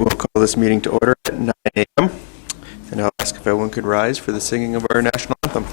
we'll call this meeting to order at 9 a.m. and I'll ask if everyone could rise for the singing of our national anthem.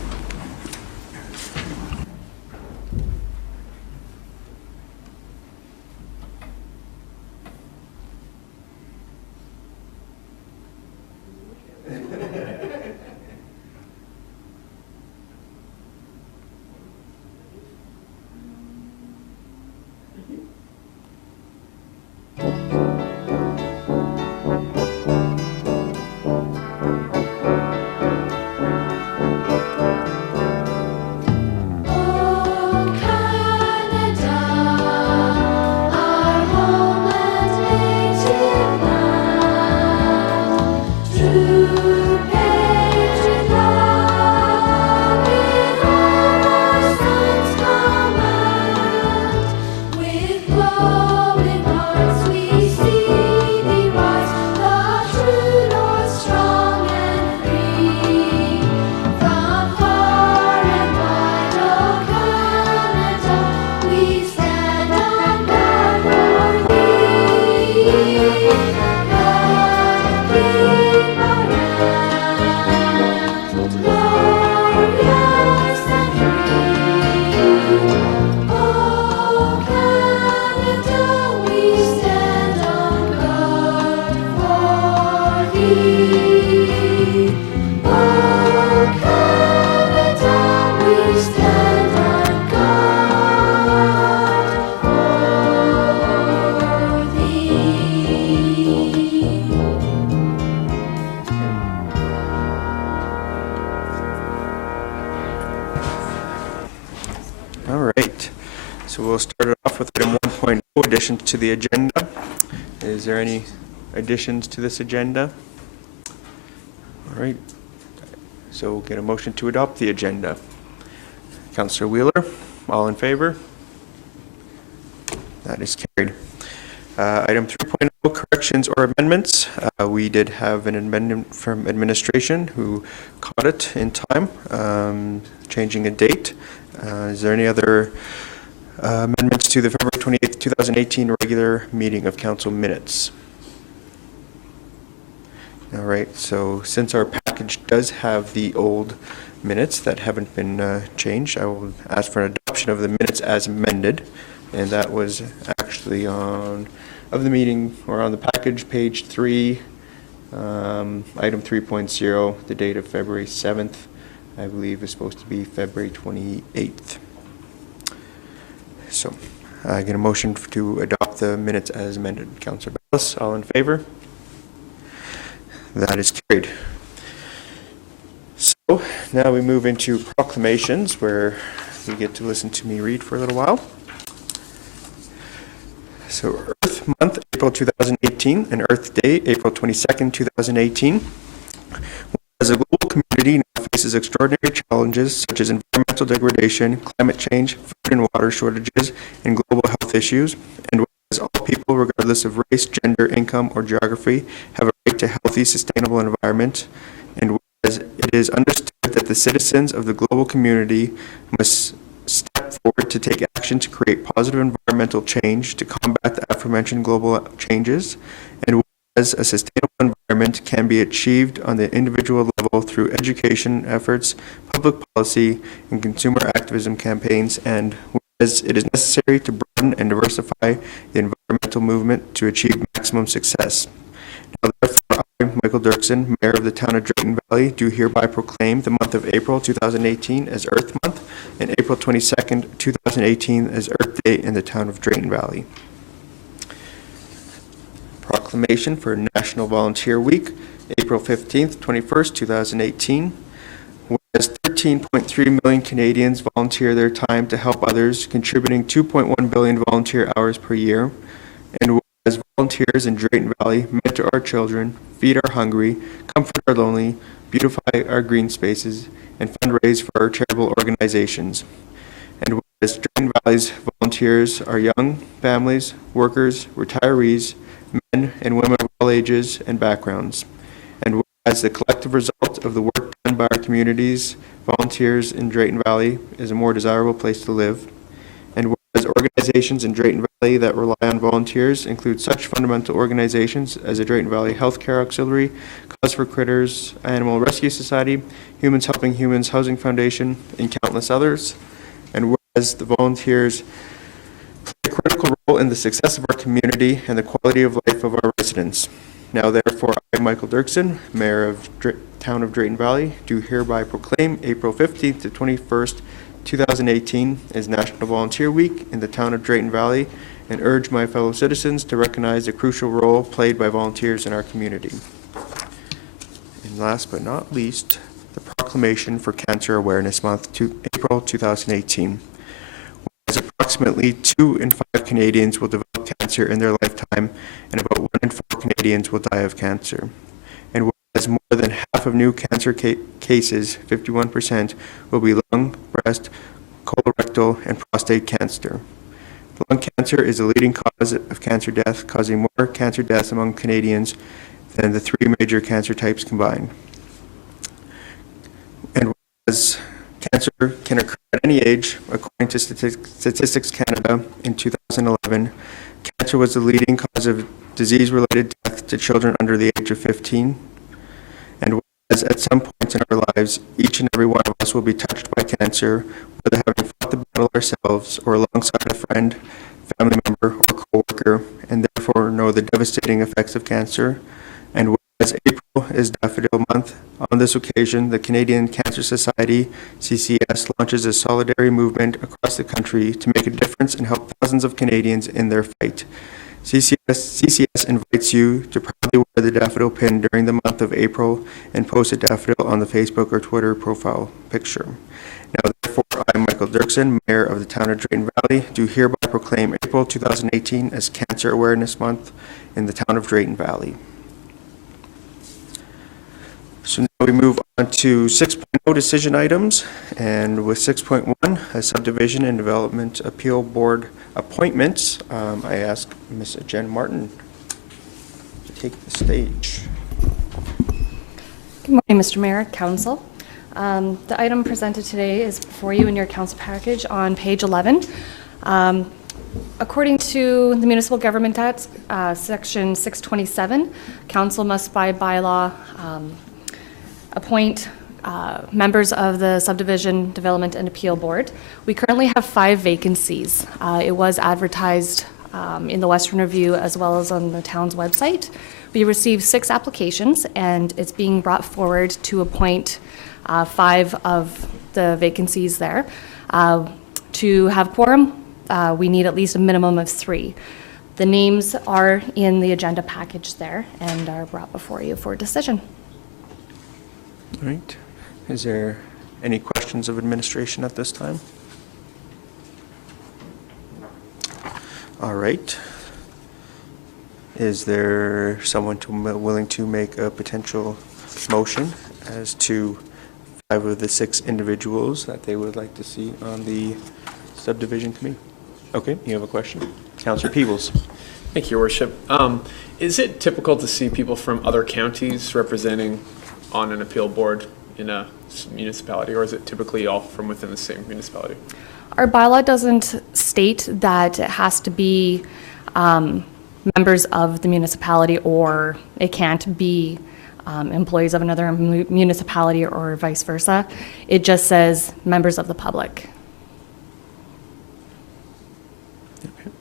All right, so we'll start it off with item 1.0, additions to the agenda. Is there any additions to this agenda? All right, so we'll get a motion to adopt the agenda. Councillor Wheeler, all in favor? That is carried. Item 3.0, corrections or amendments. We did have an amendment from administration who caught it in time, changing a date. Is there any other amendments to the February 28th, 2018 regular meeting of council minutes? All right, so since our package does have the old minutes that haven't been changed, I will ask for an adoption of the minutes as amended. And that was actually on of the meeting, or on the package, page 3, item 3.0, the date of February 7th, I believe is supposed to be February 28th. So I get a motion to adopt the minutes as amended. Councillor Bellis, all in favor? That is carried. So now we move into proclamations, where you get to listen to me read for a little while. So Earth Month, April 2018, and Earth Day, April 22nd, 2018. As a global community now faces extraordinary challenges such as environmental degradation, climate change, food and water shortages, and global health issues, and whereas all people, regardless of race, gender, income, or geography, have a right to healthy, sustainable environment, and whereas it is understood that the citizens of the global community must step forward to take action to create positive environmental change to combat the aforementioned global changes, and whereas a sustainable environment can be achieved on the individual level through education efforts, public policy, and consumer activism campaigns, and whereas it is necessary to broaden and diversify the environmental movement to achieve maximum success. Now, therefore, I, Michael Dirksen, Mayor of the Town of Drayton Valley, do hereby proclaim the month of April 2018 as Earth Month and April 22nd, 2018 as Earth Day in the Town of Drayton Valley. Proclamation for National Volunteer Week, April 15th, 21st, 2018. Whereas 13.3 million Canadians volunteer their time to help others, contributing 2.1 billion volunteer hours per year, and as volunteers in Drayton Valley mentor our children, feed our hungry, comfort our lonely, beautify our green spaces, and fundraise for our charitable organizations. And whereas Drayton Valley's volunteers are young, families, workers, retirees, men and women of all ages and backgrounds. And whereas the collective result of the work done by our communities, volunteers in Drayton Valley, is a more desirable place to live. And As organizations in Drayton Valley that rely on volunteers include such fundamental organizations as the Drayton Valley Healthcare Auxiliary, Cause for Critters, Animal Rescue Society, Humans Helping Humans Housing Foundation, and countless others. And whereas the volunteers play a critical role in the success of our community and the quality of life of our residents. Now therefore, I, Michael Dirksen, Mayor of Town of Drayton Valley, do hereby proclaim April 15th to 21st, 2018 as National Volunteer Week in the Town of Drayton Valley and urge my fellow citizens to recognize the crucial role played by volunteers in our community. And last but not least, the proclamation for Cancer Awareness Month to April 2018. As approximately 2 in 5 Canadians will develop cancer in their lifetime and about 1 in 4 Canadians will die of cancer. And whereas more than half of new cancer cases, 51%, will be lung, breast, colorectal, and prostate cancer. Lung cancer is the leading cause of cancer death, causing more cancer deaths among Canadians than the 3 major cancer types combined. And whereas cancer can occur at any age, according to Statistics Canada in 2011, cancer was the leading cause of disease-related death to children under the age of 15. And whereas at some points in our lives, each and every one of us will be touched by cancer, whether having fought the battle ourselves or alongside a friend, family member, or co-worker, and therefore know the devastating effects of cancer. And whereas April is Daffodil Month, on this occasion, the Canadian Cancer Society, CCS, launches a solidarity movement across the country to make a difference and help thousands of Canadians in their fight. CCS invites you to proudly wear the daffodil pin during the month of April and post a daffodil on the Facebook or Twitter profile picture. Now, therefore, I, Michael Dirksen, Mayor of the Town of Drayton Valley, do hereby proclaim April 2018 as Cancer Awareness Month in the Town of Drayton Valley. So now we move on to 6.0 decision items, and with 6.1, a subdivision and development appeal board appointments, I ask Ms. Jen Martin to take the stage. Good morning, Mr. Mayor, Council. The item presented today is before you in your council package on page 11. According to the Municipal Government Act, Section 627, council must by bylaw appoint members of the Subdivision Development and Appeal Board. We currently have 5 vacancies. It was advertised in the Western Review as well as on the town's website. We received 6 applications, and it's being brought forward to appoint 5 of the vacancies there. To have quorum, we need at least a minimum of 3. The names are in the agenda package there and are brought before you for decision. All right. Is there any questions of administration at this time? All right. Is there someone willing to make a potential motion as to 5 of the 6 individuals that they would like to see on the subdivision committee? Okay, you have a question? Councillor Peebles. Thank you, Your Worship. Is it typical to see people from other counties representing on an appeal board in a municipality, or is it typically all from within the same municipality? Our bylaw doesn't state that it has to be members of the municipality, or it can't be employees of another municipality or vice versa. It just says members of the public. Okay.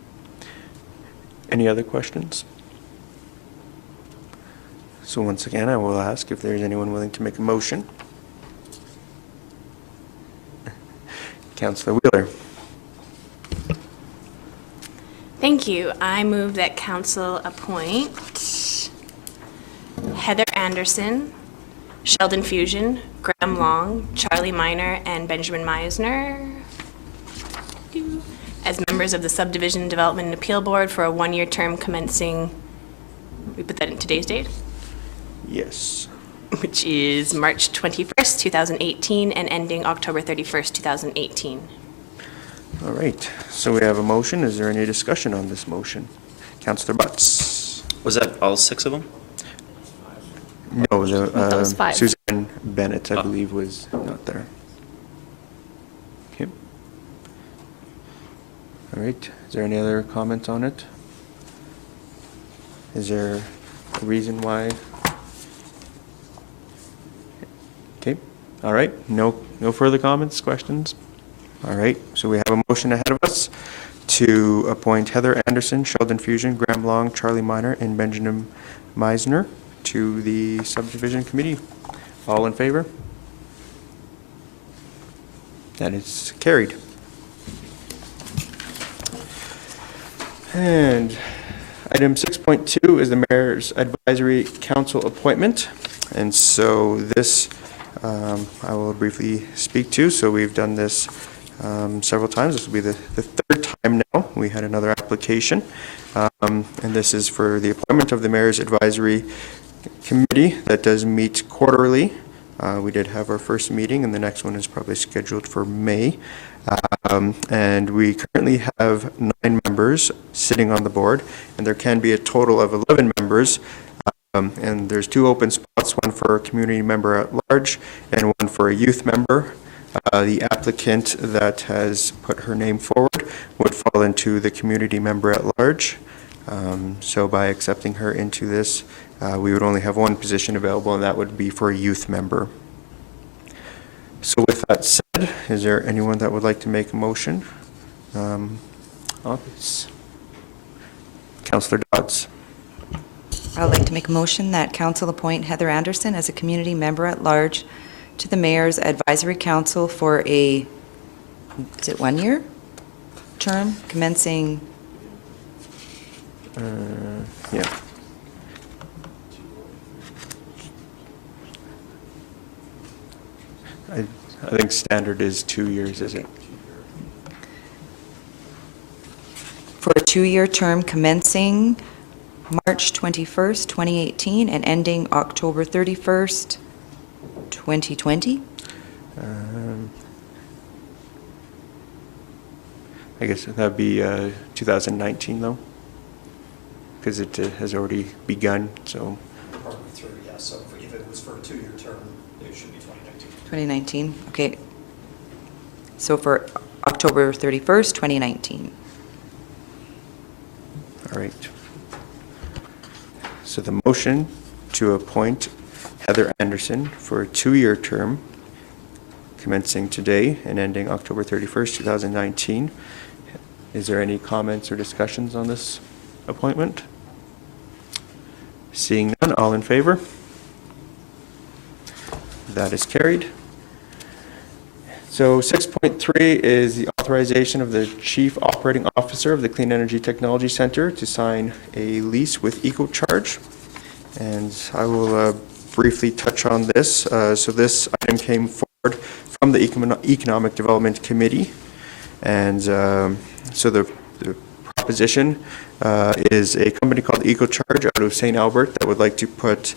Any other questions? So once again, I will ask if there's anyone willing to make a motion. Councillor Wheeler. Thank you. I move that council appoint Heather Anderson, Sheldon Fusion, Graham Long, Charlie Miner, and Benjamin Meisner as members of the Subdivision Development and Appeal Board for a 1-year term commencing, we put that in today's date? Yes. Which is March 21st, 2018, and ending October 31st, 2018. All right. So we have a motion. Is there any discussion on this motion? Councillor Butts. Was that all 6 of them? No, That was 5. Suzanne Bennett, I believe, was not there. Okay. All right, is there any other comment on it? Is there a reason why? Okay, all right, no further comments, questions? All right, so we have a motion ahead of us to appoint Heather Anderson, Sheldon Fusion, Graham Long, Charlie Miner, and Benjamin Meisner to the subdivision committee. All in favor? That is carried. And item 6.2 is the Mayor's Advisory Council appointment. And so this I will briefly speak to. So we've done this several times. This will be the third time now. We had another application. And this is for the appointment of the Mayor's Advisory Committee that does meet quarterly. We did have our first meeting, and the next one is probably scheduled for May. And we currently have 9 members sitting on the board, and there can be a total of 11 members. And there's 2 open spots, one for a community member at large and one for a youth member. The applicant that has put her name forward would fall into the community member at large. So by accepting her into this, we would only have one position available, and that would be for a youth member. So with that said, is there anyone that would like to make a motion on this? Councillor Dodds. I would like to make a motion that council appoint Heather Anderson as a community member at large to the Mayor's Advisory Council for a, is it 1 year term commencing? Yeah. I think standard is 2 years, is it? For a 2-year term commencing March 21st, 2018 and ending October 31st, 2020. I guess that'd be 2019 though, because it has already begun, so. Partway through, yeah, so if it was for a 2-year term, it should be 2019. 2019, okay. So for October 31st, 2019. All right. So the motion to appoint Heather Anderson for a 2-year term commencing today and ending October 31st, 2019. Is there any comments or discussions on this appointment? Seeing none, all in favor? That is carried. So 6.3 is the authorization of the Chief Operating Officer of the Clean Energy Technology Center to sign a lease with EcoCharge. And I will briefly touch on this. So this item came forward from the Economic Development Committee. And so the proposition is a company called EcoCharge out of St. Albert that would like to put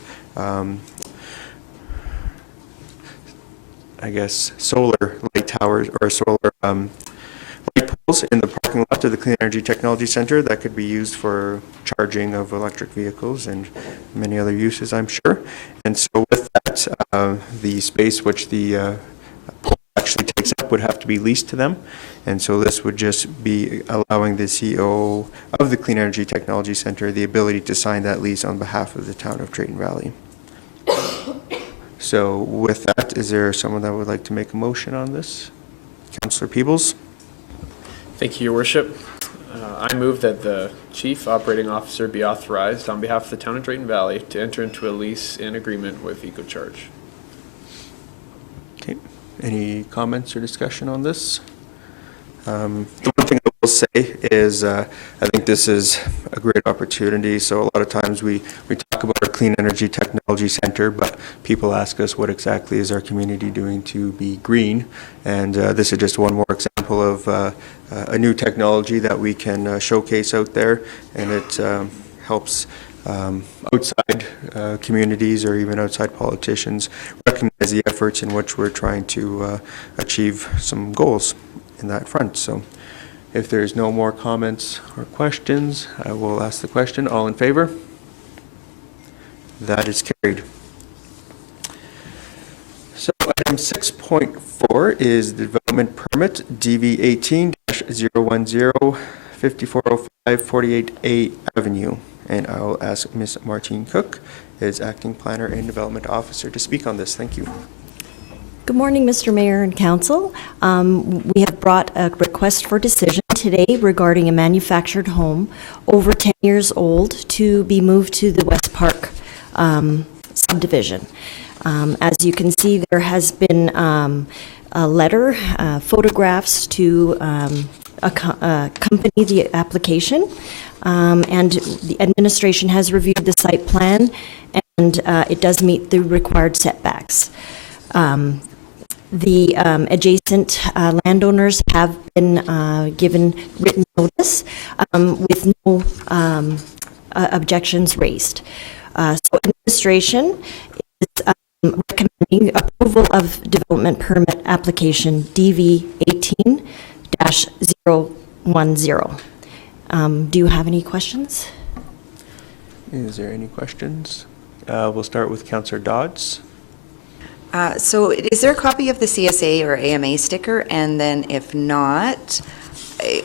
I guess, solar light towers or solar light poles in the parking lot of the Clean Energy Technology Center that could be used for charging of electric vehicles and many other uses, I'm sure. And so with that, the space which the pole actually takes up would have to be leased to them. And so this would just be allowing the CEO of the Clean Energy Technology Center the ability to sign that lease on behalf of the town of Drayton Valley. So with that, is there someone that would like to make a motion on this? Councillor Peebles? Thank you, Your Worship. I move that the Chief Operating Officer be authorized on behalf of the town of Drayton Valley to enter into a lease and agreement with EcoCharge. Okay, any comments or discussion on this? The one thing I will say is I think this is a great opportunity. So a lot of times we talk about our Clean Energy Technology Center, but people ask us what exactly is our community doing to be green. And this is just one more example of a new technology that we can showcase out there, and it helps outside communities or even outside politicians recognize the efforts in which we're trying to achieve some goals in that front. So if there's no more comments or questions, I will ask the question. All in favor? That is carried. So item Item 6.4 is the development permit, DV 18-010, 5405 48A Avenue. And I'll ask Ms. Martine Cook, as Acting Planner and Development Officer, to speak on this. Thank you. Good morning, Mr. Mayor and Council. We have brought a request for decision today regarding a manufactured home over 10 years old to be moved to the West Park subdivision. As you can see, there has been a letter, photographs to accompany the application, and the administration has reviewed the site plan, and it does meet the required setbacks. The adjacent landowners have been given written notice with no objections raised. So administration is recommending approval of development permit application DV 18-010. Do you have any questions? Is there any questions? We'll start with Councillor Dodds. So is there a copy of the CSA or AMA sticker? And then if not,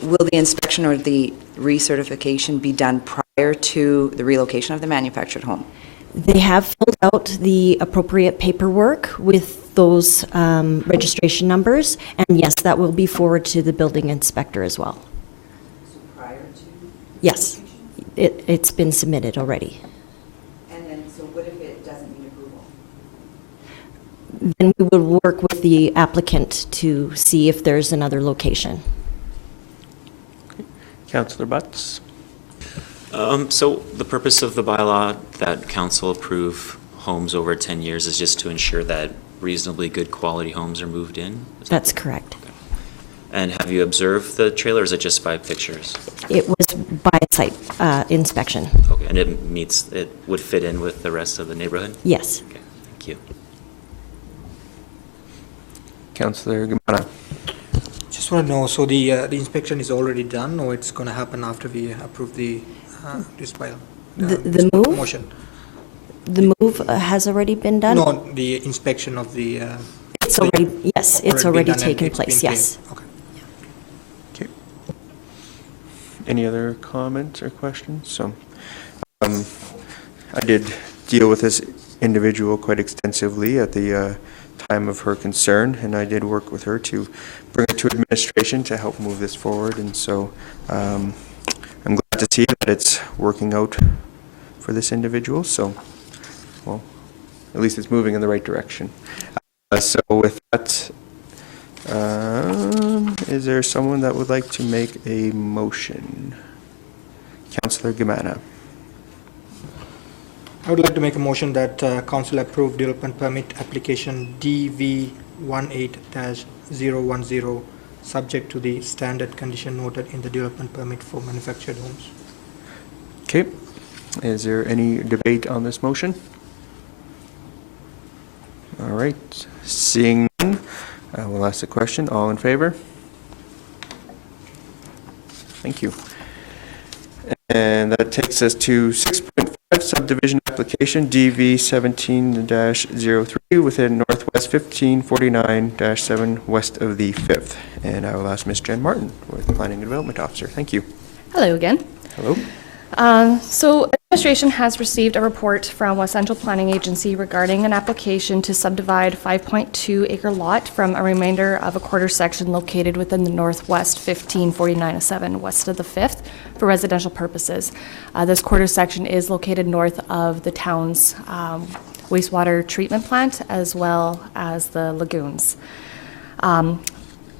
will the inspection or the recertification be done prior to the relocation of the manufactured home? They have filled out the appropriate paperwork with those registration numbers, and yes, that will be forwarded to the building inspector as well. So prior to? Yes, it's been submitted already. And then, so what if it doesn't need approval? Then we will work with the applicant to see if there's another location. Councillor Butts. So the purpose of the bylaw that council approve homes over 10 years is just to ensure that reasonably good quality homes are moved in? That's correct. And have you observed the trailer, or is it just by pictures? It was by site inspection. Okay, and it would fit in with the rest of the neighborhood? Yes. Okay, thank you. Councillor Gamana. Just want to know, so the inspection is already done, or it's going to happen after we approve the this bylaw? The move? Motion. The move has already been done? No, the inspection of the. It's already, yes, it's been already done and taken it's place, been yes. cleared. Okay. Okay. Any other comments or questions? So, I did deal with this individual quite extensively at the time of her concern, and I did work with her to bring it to administration to help move this forward, and so I'm glad to see that it's working out for this individual, so, well, at least it's moving in the right direction. So with that, is there someone that would like to make a motion? Councillor Gamana. I would like to make a motion that council approve development permit application DV 18-010, subject to the standard condition noted in the development permit for manufactured homes. Okay. Is there any debate on this motion? All right. Seeing none, I will ask the question. All in favor? Thank you. And that takes us to 6.5, subdivision application DV 17-03 within Northwest 1549-7 west of the 5th. And I will ask Ms. Jen Martin, with Planning and Development Officer. Thank you. Hello again. Hello. So administration has received a report from West Central Planning Agency regarding an application to subdivide 5.2 acre lot from a remainder of a quarter section located within the Northwest 1549-7 west of the 5th for residential purposes. This quarter section is located north of the town's wastewater treatment plant as well as the lagoons.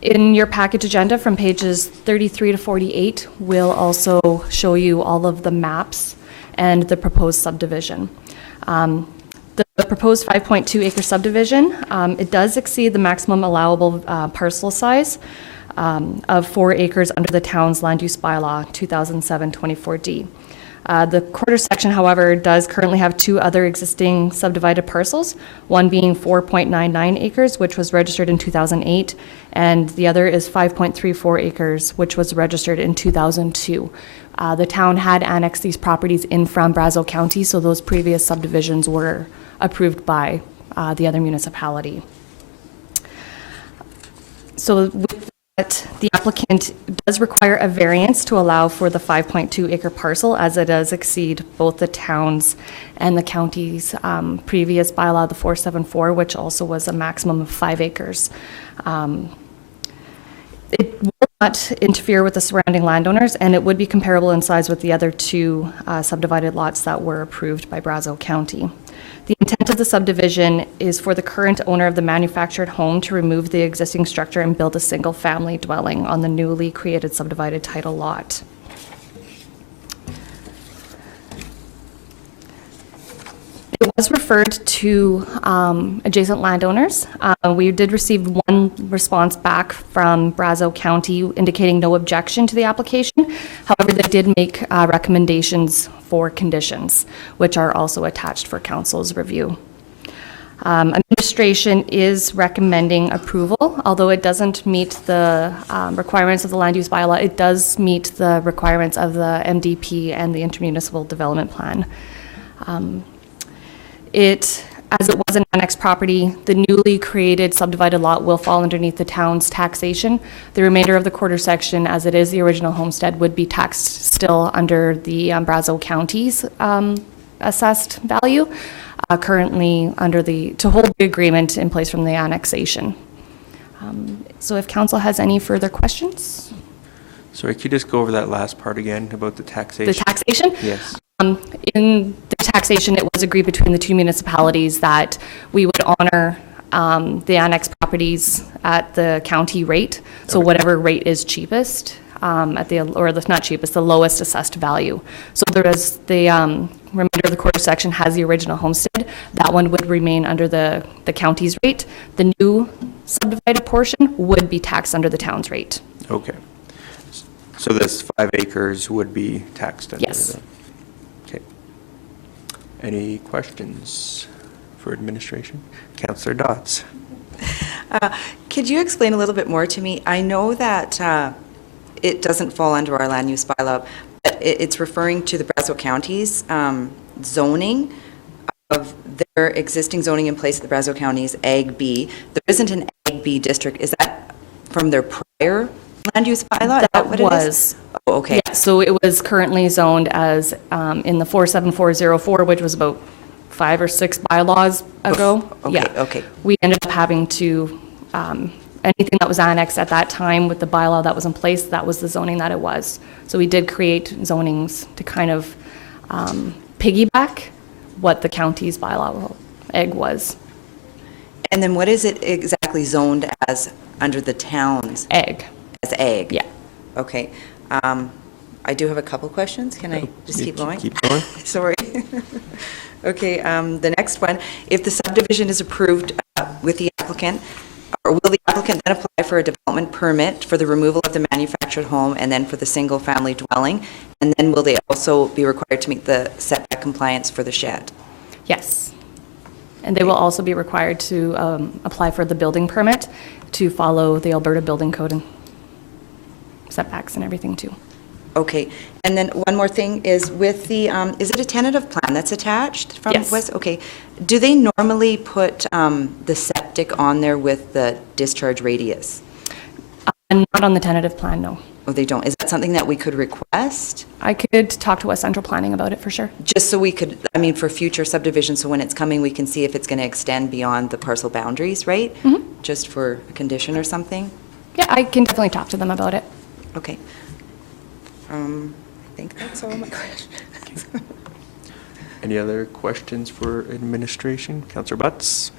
In your package agenda from pages 33 to 48, we'll also show you all of the maps and the proposed subdivision. The proposed 5.2 acre subdivision, it does exceed the maximum allowable parcel size of 4 acres under the town's land use bylaw 2007-24D. The quarter section, however, does currently have 2 other existing subdivided parcels, one being 4.99 acres, which was registered in 2008, and the other is 5.34 acres, which was registered in 2002. The town had annexed these properties in from Brazeau County, so those previous subdivisions were approved by the other municipality. So with that, the applicant does require a variance to allow for the 5.2 acre parcel, as it does exceed both the town's and the county's previous bylaw, the 474, which also was a maximum of 5 acres. It will not interfere with the surrounding landowners, and it would be comparable in size with the other 2 subdivided lots that were approved by Brazeau County. The intent of the subdivision is for the current owner of the manufactured home to remove the existing structure and build a single-family dwelling on the newly created subdivided title lot. It was referred to adjacent landowners. We did receive one response back from Brazeau County indicating no objection to the application. However, they did make recommendations for conditions, which are also attached for council's review. Administration is recommending approval, although it doesn't meet the requirements of the land use bylaw. It does meet the requirements of the MDP and the intermunicipal development plan. As it was an annexed property, the newly created subdivided lot will fall underneath the town's taxation. The remainder of the quarter section, as it is the original homestead, would be taxed still under the Brazeau County's assessed value, currently under to hold the agreement in place from the annexation. So if council has any further questions? Sorry, could you just go over that last part again about the taxation? The taxation? Yes. In the taxation, it was agreed between the 2 municipalities that we would honor the annexed properties at the county rate. So whatever rate is cheapest, not cheapest, the lowest assessed value. So there is the remainder of the quarter section has the original homestead. That one would remain under the county's rate. The new subdivided portion would be taxed under the town's rate. Okay. So this 5 acres would be taxed under Yes. the... Okay. Any questions for administration? Councillor Dotz. Could you explain a little bit more to me? I know that it doesn't fall under our land use bylaw, but it's referring to the Brazeau County's zoning of their existing zoning in place at the Brazeau County's Ag B. There isn't an Ag B district. Is that from their prior land use bylaw? Is that what it is? Oh, okay. Yeah, so it was currently zoned as in the 47404, which was about 5 or 6 bylaws ago. Okay, Yeah. okay. We ended up having to, anything that was annexed at that time with the bylaw that was in place, that was the zoning that it was. So we did create zonings to kind of piggyback what the county's bylaw egg was. And then what is it exactly zoned as under the town's? Egg. As ag? Yeah. Okay. I do have a couple questions. Can I just keep going? Keep going. Sorry. Okay, the next one, if the subdivision is approved with the applicant, or will the applicant then apply for a development permit for the removal of the manufactured home and then for the single-family dwelling? And then will they also be required to meet the setback compliance for the shed? Yes. And they will also be required to apply for the building permit to follow the Alberta Building Code and setbacks and everything too. Okay, and then one more thing is with the, is it a tentative plan that's attached from Yes. West? Okay. Do they normally put the septic on there with the discharge radius? And not on the tentative plan, no. Oh, they don't? Is that something that we could request? I could talk to West Central Planning about it for sure. Just so we could, I mean, for future subdivision, so when it's coming, we can see if it's going to extend beyond the parcel boundaries, right? Mm-hmm. Just for a condition or something? Yeah, I can definitely talk to them about it. Okay. I think that's all my questions. Any other questions for administration? Councillor Butts?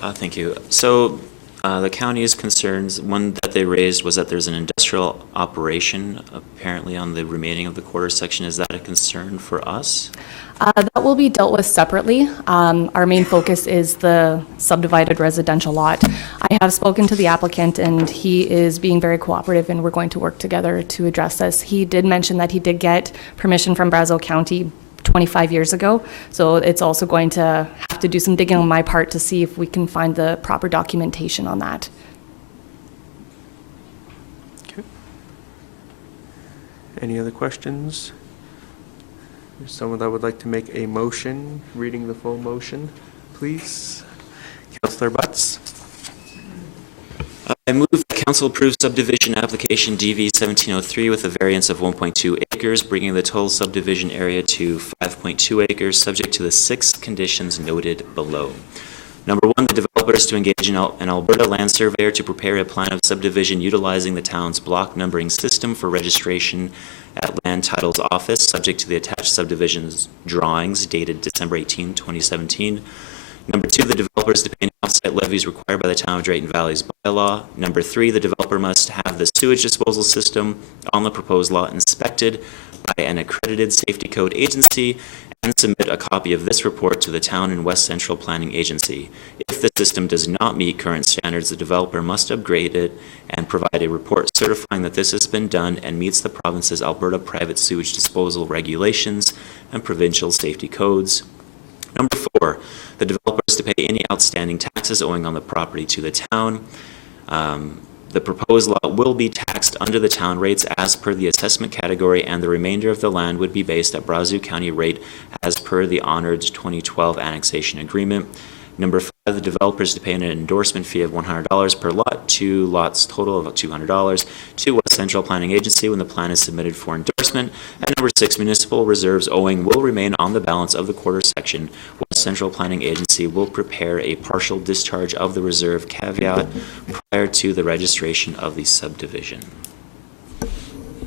Thank you. So the county's concerns, one that they raised was that there's an industrial operation apparently on the remaining of the quarter section. Is that a concern for us? That will be dealt with separately. Our main focus is the subdivided residential lot. I have spoken to the applicant and he is being very cooperative and we're going to work together to address this. He did mention that he did get permission from Brazeau County 25 years ago, so it's also going to have to do some digging on my part to see if we can find the proper documentation on that. Okay. Any other questions? Is someone that would like to make a motion, reading the full motion, please? Councillor Butts? I move that Council approves subdivision application DV 1703 with a variance of 1.2 acres, bringing the total subdivision area to 5.2 acres, subject to the 6 conditions noted below. Number 1, the developer is to engage an Alberta land surveyor to prepare a plan of subdivision utilizing the town's block numbering system for registration at Land Titles Office, subject to the attached subdivision's drawings dated December 18, 2017. Number 2, the developer is to pay any offsite levies required by the Town of Drayton Valley's bylaw. Number 3, the developer must have the sewage disposal system on the proposed lot inspected by an accredited safety code agency and submit a copy of this report to the Town and West Central Planning Agency. If the system does not meet current standards, the developer must upgrade it and provide a report certifying that this has been done and meets the province's Alberta private sewage disposal regulations and provincial safety codes. Number 4, the developer is to pay any outstanding taxes owing on the property to the town. The proposed lot will be taxed under the town rates as per the assessment category, and the remainder of the land would be based at Brazeau County rate as per the honored 2012 annexation agreement. Number 5, the developer is to pay an endorsement fee of $100 per lot, 2 lots total of $200 to West Central Planning Agency when the plan is submitted for endorsement. And number 6, municipal reserves owing will remain on the balance of the quarter section. West Central Planning Agency will prepare a partial discharge of the reserve caveat prior to the registration of the subdivision.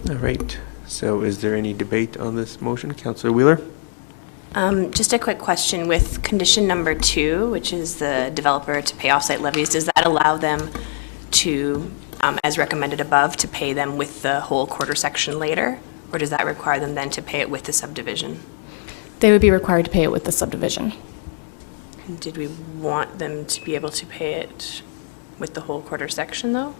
All right. So is there any debate on this motion? Councillor Wheeler? Just a quick question with condition number 2, which is the developer to pay offsite levies. Does that allow them to, as recommended above, to pay them with the whole quarter section later? Or does that require them then to pay it with the subdivision? They would be required to pay it with the subdivision. And did we want them to be able to pay it with the whole quarter section though?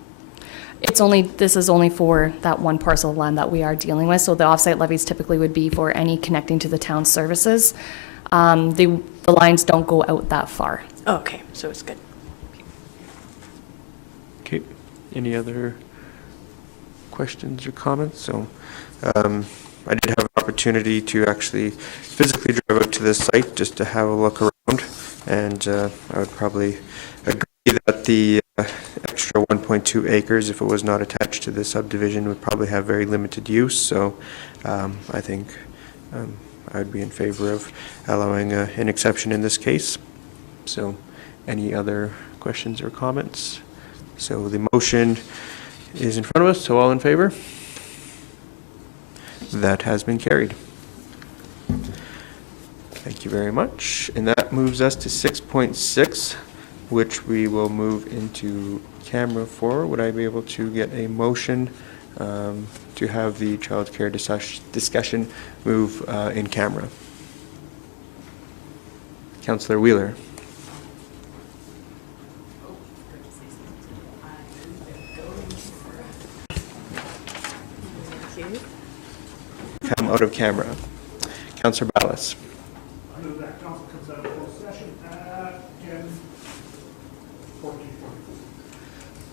This is only for that one parcel of land that we are dealing with, so the offsite levies typically would be for any connecting to the town's services. The lines don't go out that far. Oh, okay, so it's good. Okay. Any other questions or comments? So I did have an opportunity to actually physically drive out to this site just to have a look around, and I would probably agree that the extra 1.2 acres, if it was not attached to the subdivision, would probably have very limited use. So I think I would be in favor of allowing an exception in this case. So any other questions or comments? So the motion is in front of us, so all in favor? That has been carried. Thank you very much. And that moves us to 6.6, which we will move into camera for. Would I be able to get a motion to have the child care discussion move in camera? Councillor Wheeler. Come out of camera. Councillor Ballas. I move that council comes out of closed session at 10:14.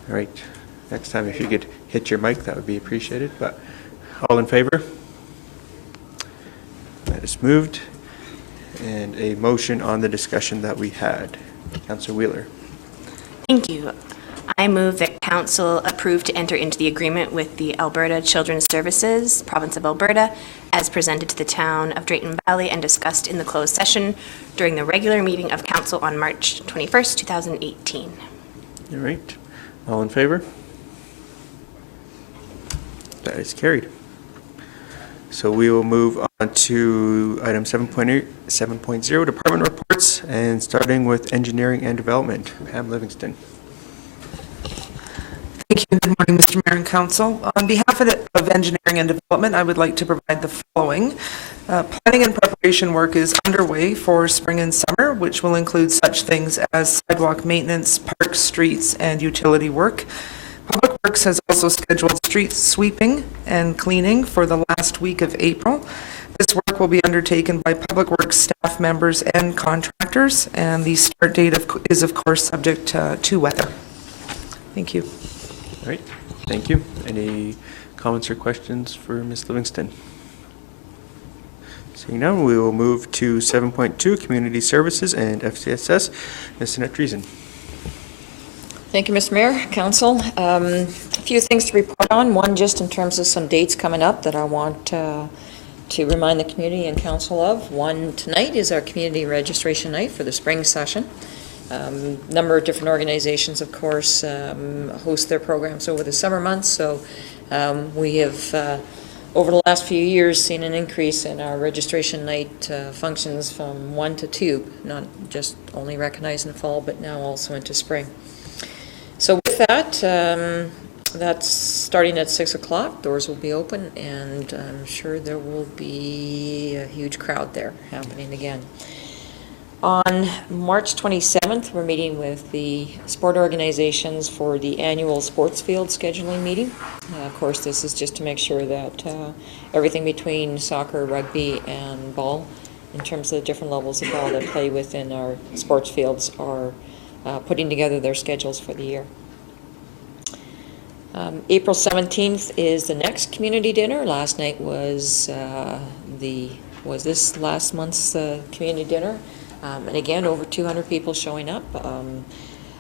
All right. Next time, if you could hit your mic, that would be appreciated. But all in favor? That is moved. And a motion on the discussion that we had. Councillor Wheeler. Thank you. I move that council approve to enter into the agreement with the Alberta Children's Services, Province of Alberta, as presented to the Town of Drayton Valley and discussed in the closed session during the regular meeting of council on March 21st, 2018. All right. All in favor? That is carried. So we will move on to item 7.0, department reports, and starting with engineering and development. Pam Livingston. Thank you. Good morning, Mr. Mayor and Council. On behalf of Engineering and Development, I would like to provide the following. Planning and preparation work is underway for spring and summer, which will include such things as sidewalk maintenance, parks, streets, and utility work. Public Works has also scheduled street sweeping and cleaning for the last week of April. This work will be undertaken by Public Works staff members and contractors, and the start date is, of course, subject to weather. Thank you. All right. Thank you. Any comments or questions for Ms. Livingston? Seeing none, we will move to 7.2, community services and FCSS. Ms. Sinette Driesen. Thank you, Mr. Mayor, Council. A few things to report on. One, just in terms of some dates coming up that I want to remind the community and council of. One, tonight is our community registration night for the spring session. Number of different organizations, of course, host their programs over the summer months. So we have, over the last few years, seen an increase in our registration night functions from 1 to 2, not just only recognized in the fall, but now also into spring. So with that, that's starting at 6 o'clock. Doors will be open, and I'm sure there will be a huge crowd there happening again. On March 27th, we're meeting with the sport organizations for the annual sports field scheduling meeting. Of course, this is just to make sure that everything between soccer, rugby, and ball, in terms of the different levels of ball that play within our sports fields, are putting together their schedules for the year. April 17th is the next community dinner. Last night was this last month's community dinner. And again, over 200 people showing up.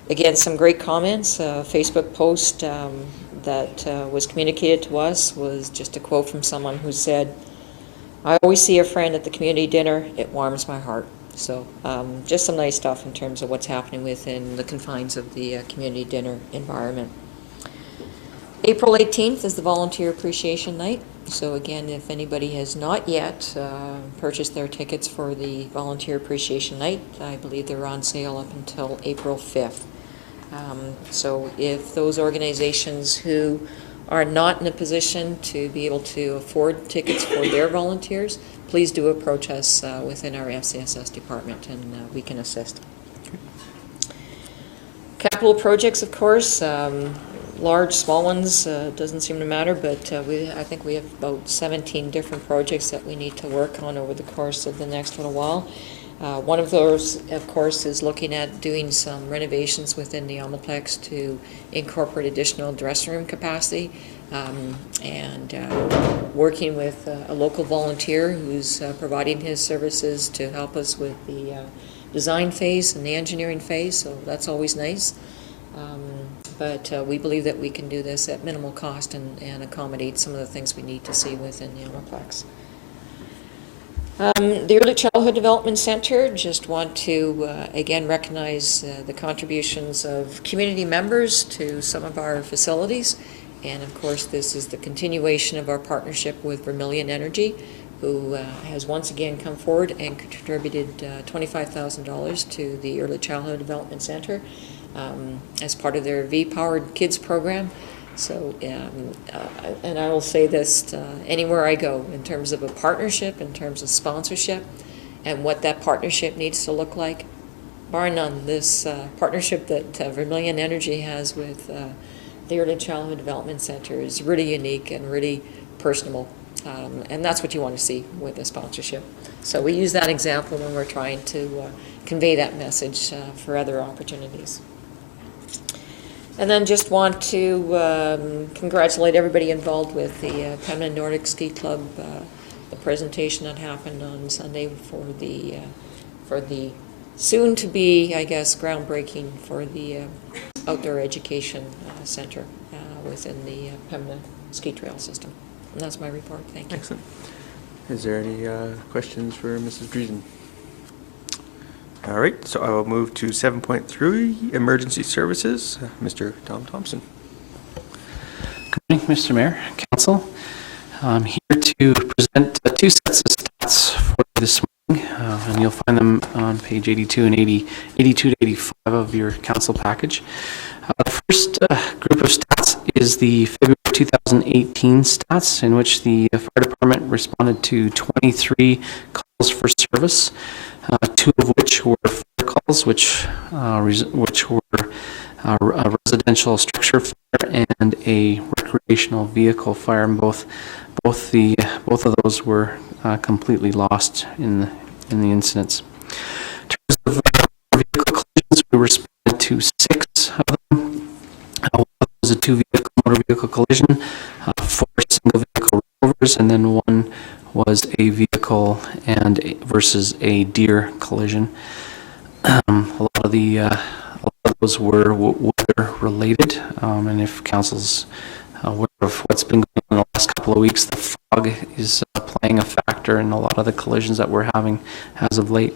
Again, some great comments. Facebook post that was communicated to us was just a quote from someone who said, "I always see a friend at the community dinner. It warms my heart." So just some nice stuff in terms of what's happening within the confines of the community dinner environment. April 18th is the Volunteer Appreciation Night. So again, if anybody has not yet purchased their tickets for the Volunteer Appreciation Night, I believe they're on sale up until April 5th. So if those organizations who are not in a position to be able to afford tickets for their volunteers, please do approach us within our FCSS department, and we can assist. Capital projects, of course, large, small ones, doesn't seem to matter, but I think we have about 17 different projects that we need to work on over the course of the next little while. One of those, of course, is looking at doing some renovations within the Omniplex to incorporate additional dressing room capacity, and working with a local volunteer who's providing his services to help us with the design phase and the engineering phase, so that's always nice. But we believe that we can do this at minimal cost and accommodate some of the things we need to see within the Omniplex. The Early Childhood Development Center, just want to again recognize the contributions of community members to some of our facilities. And of course, this is the continuation of our partnership with Vermilion Energy, who has once again come forward and contributed $25,000 to the Early Childhood Development Center as part of their V-Powered Kids program. So, and I will say this anywhere I go, in terms of a partnership, in terms of sponsorship, and what that partnership needs to look like, bar none, this partnership that Vermilion Energy has with the Early Childhood Development Center is really unique and really personable. And that's what you want to see with a sponsorship. So we use that example when we're trying to convey that message for other opportunities. And then just want to congratulate everybody involved with the Pembina Nordic Ski Club, the presentation that happened on Sunday for the soon-to-be, I guess, groundbreaking for the outdoor education center within the Pembina ski trail system. And that's my report. Thank you. Excellent. Is there any questions for Mrs. Driesen? All right, so I will move to 7.3, Emergency Services. Mr. Tom Thompson. Good morning, Mr. Mayor, Council. I'm here to present two sets of stats for you this morning, and you'll find them on page 82 and 82 to 85 of your council package. The first group of stats is the February 2018 stats, in which the fire department responded to 23 calls for service, two of which were fire calls, which were a residential structure fire and a recreational vehicle fire, and both of those were completely lost in the incidents. In terms of vehicle collisions, we responded to 6 of them. One was a two-vehicle motor vehicle collision, 4 single vehicle rollovers, and then 1 was a vehicle versus a deer collision. A lot of the of those were weather-related, and if council's aware of what's been going on in the last couple of weeks, the fog is playing a factor in a lot of the collisions that we're having as of late.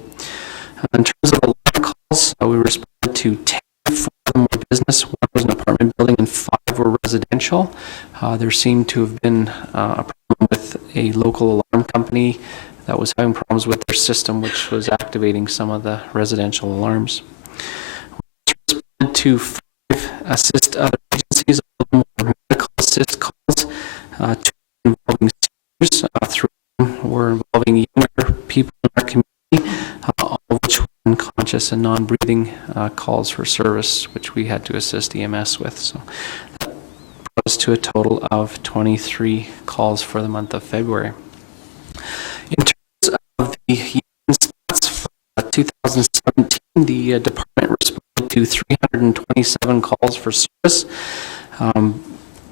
In terms of alarm calls, we responded to 10. 4 of them were business, 1 was an apartment building, and 5 were residential. There seemed to have been a problem with a local alarm company that was having problems with their system, which was activating some of the residential alarms. We responded to 5 assist other agencies, medical assist calls, 2 involving seniors, 3 were involving younger people in our community, all of which were unconscious and non-breathing calls for service, which we had to assist EMS with. So that brought us to a total of 23 calls for the month of February. In terms of the human stats for 2017, the department responded to 327 calls for service.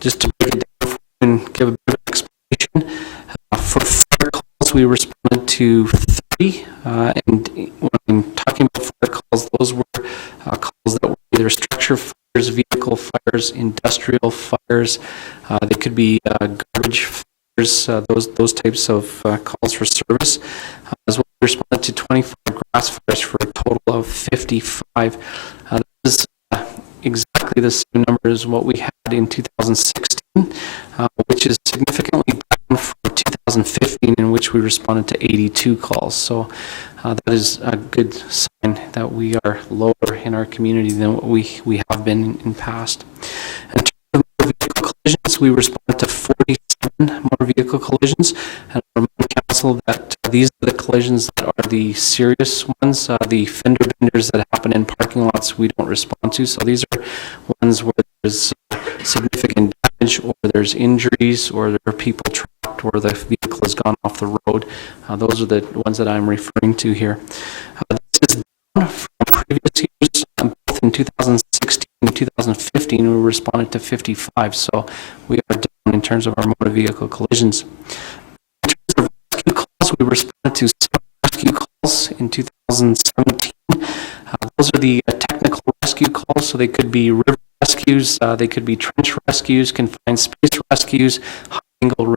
Just to break it down for you and give a bit of explanation, for fire calls we responded to 30, and when I'm talking about fire calls, those were calls that were either structure fires, vehicle fires, industrial fires. They could be garbage fires, those types of calls for service. As well, we responded to 25 grass fires for a total of 55. This is exactly the same number as what we had in 2016, which is significantly down from 2015, in which we responded to 82 calls. So that is a good sign that we are lower in our community than what we have been in past. In terms of motor vehicle collisions, we responded to 47 motor vehicle collisions, and I remind council that these are the collisions that are the serious ones. The fender benders that happen in parking lots we don't respond to. So these are ones where there's significant damage, or there's injuries, or there are people trapped, or the vehicle has gone off the road. Those are the ones that I'm referring to here. This is down from previous years. Both in 2016 and 2015, we responded to 55. So we are down in terms of our motor vehicle collisions. In terms of rescue calls, we responded to 7 rescue calls in 2017. Those are the technical rescue calls, so they could be river rescues, they could be trench rescues, confined space rescues, high-angle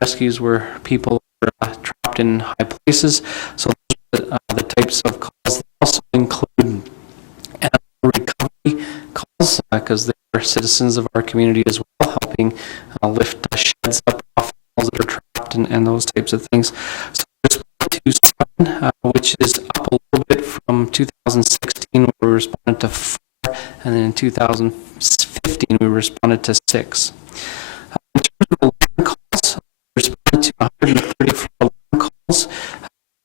rescues where people are trapped in high places. So those are the types of calls. They also include animal recovery calls, because they are citizens of our community as well, helping lift sheds up off animals that are trapped and those types of things. So there's 227, which is up a little bit from 2016, where we responded to 4, and then in 2015 we responded to 6. In terms of alarm calls, we responded to 134 alarm calls.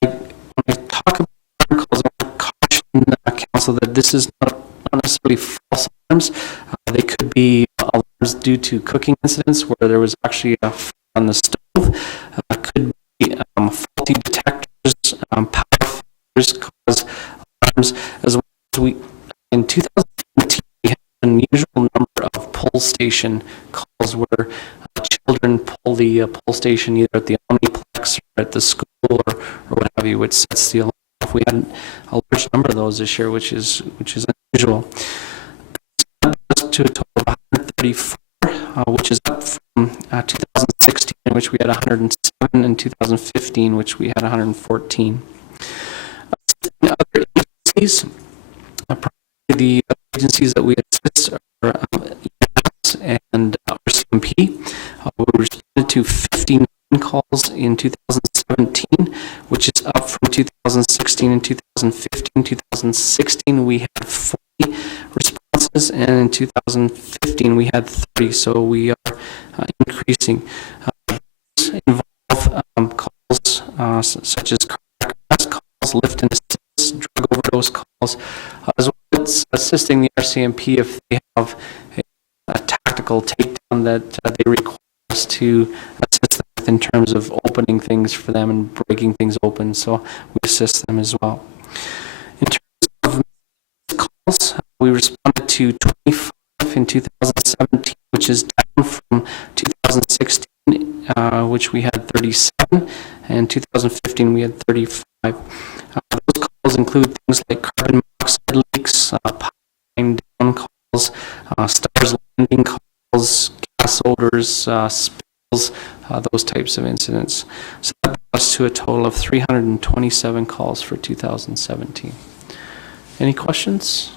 When I talk about alarm calls, I want to caution council that this is not necessarily false alarms. They could be alarms due to cooking incidents where there was actually a fire on the stove. Could be faulty detectors, power failures cause alarms, as well as in 2017 we had an unusual number of pull station calls where children pull the pull station either at the Omniplex or at the school or what have you, which sets the alarm off. We had a large number of those this year, which is unusual. To a total of 134, which is up from 2016, in which we had 107, and 2015, which we had 114. Other agencies, the agencies that we assist are EMS and RCMP. We responded to 59 calls in 2017, which is up from 2016 and 2015. 2016, we had 40 responses, and in 2015, we had 30, so we are increasing. Involve calls such as cardiac arrest calls, lift and assist, drug overdose calls, as well as assisting the RCMP if they have a tactical takedown that they require us to assist them with in terms of opening things for them and breaking things open, so we assist them as well. In terms of calls, we responded to 25 in 2017, which is down from 2016, which we had 37, and 2015 we had 35. Those calls calls include things like carbon monoxide leaks, pipeline down calls, stars landing calls, gas odors, spills, those types of incidents. So that brought us to a total of 327 calls for 2017. Any questions?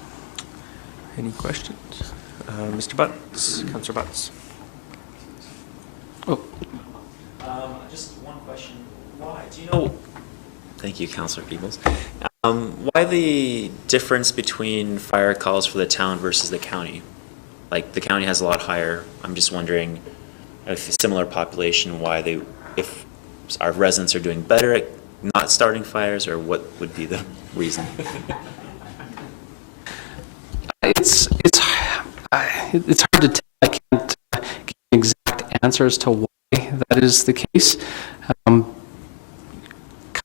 Any questions? Mr. Butts, Councillor Butts. Oh. Just one question. Why? Do you know? Thank you, Councillor Peebles. Why the difference between fire calls for the town versus the county? Like the county has a lot higher. I'm just wondering if a similar population, if our residents are doing better at not starting fires, or what would be the reason? It's hard to tell. I can't give an exact answer as to why that is the case.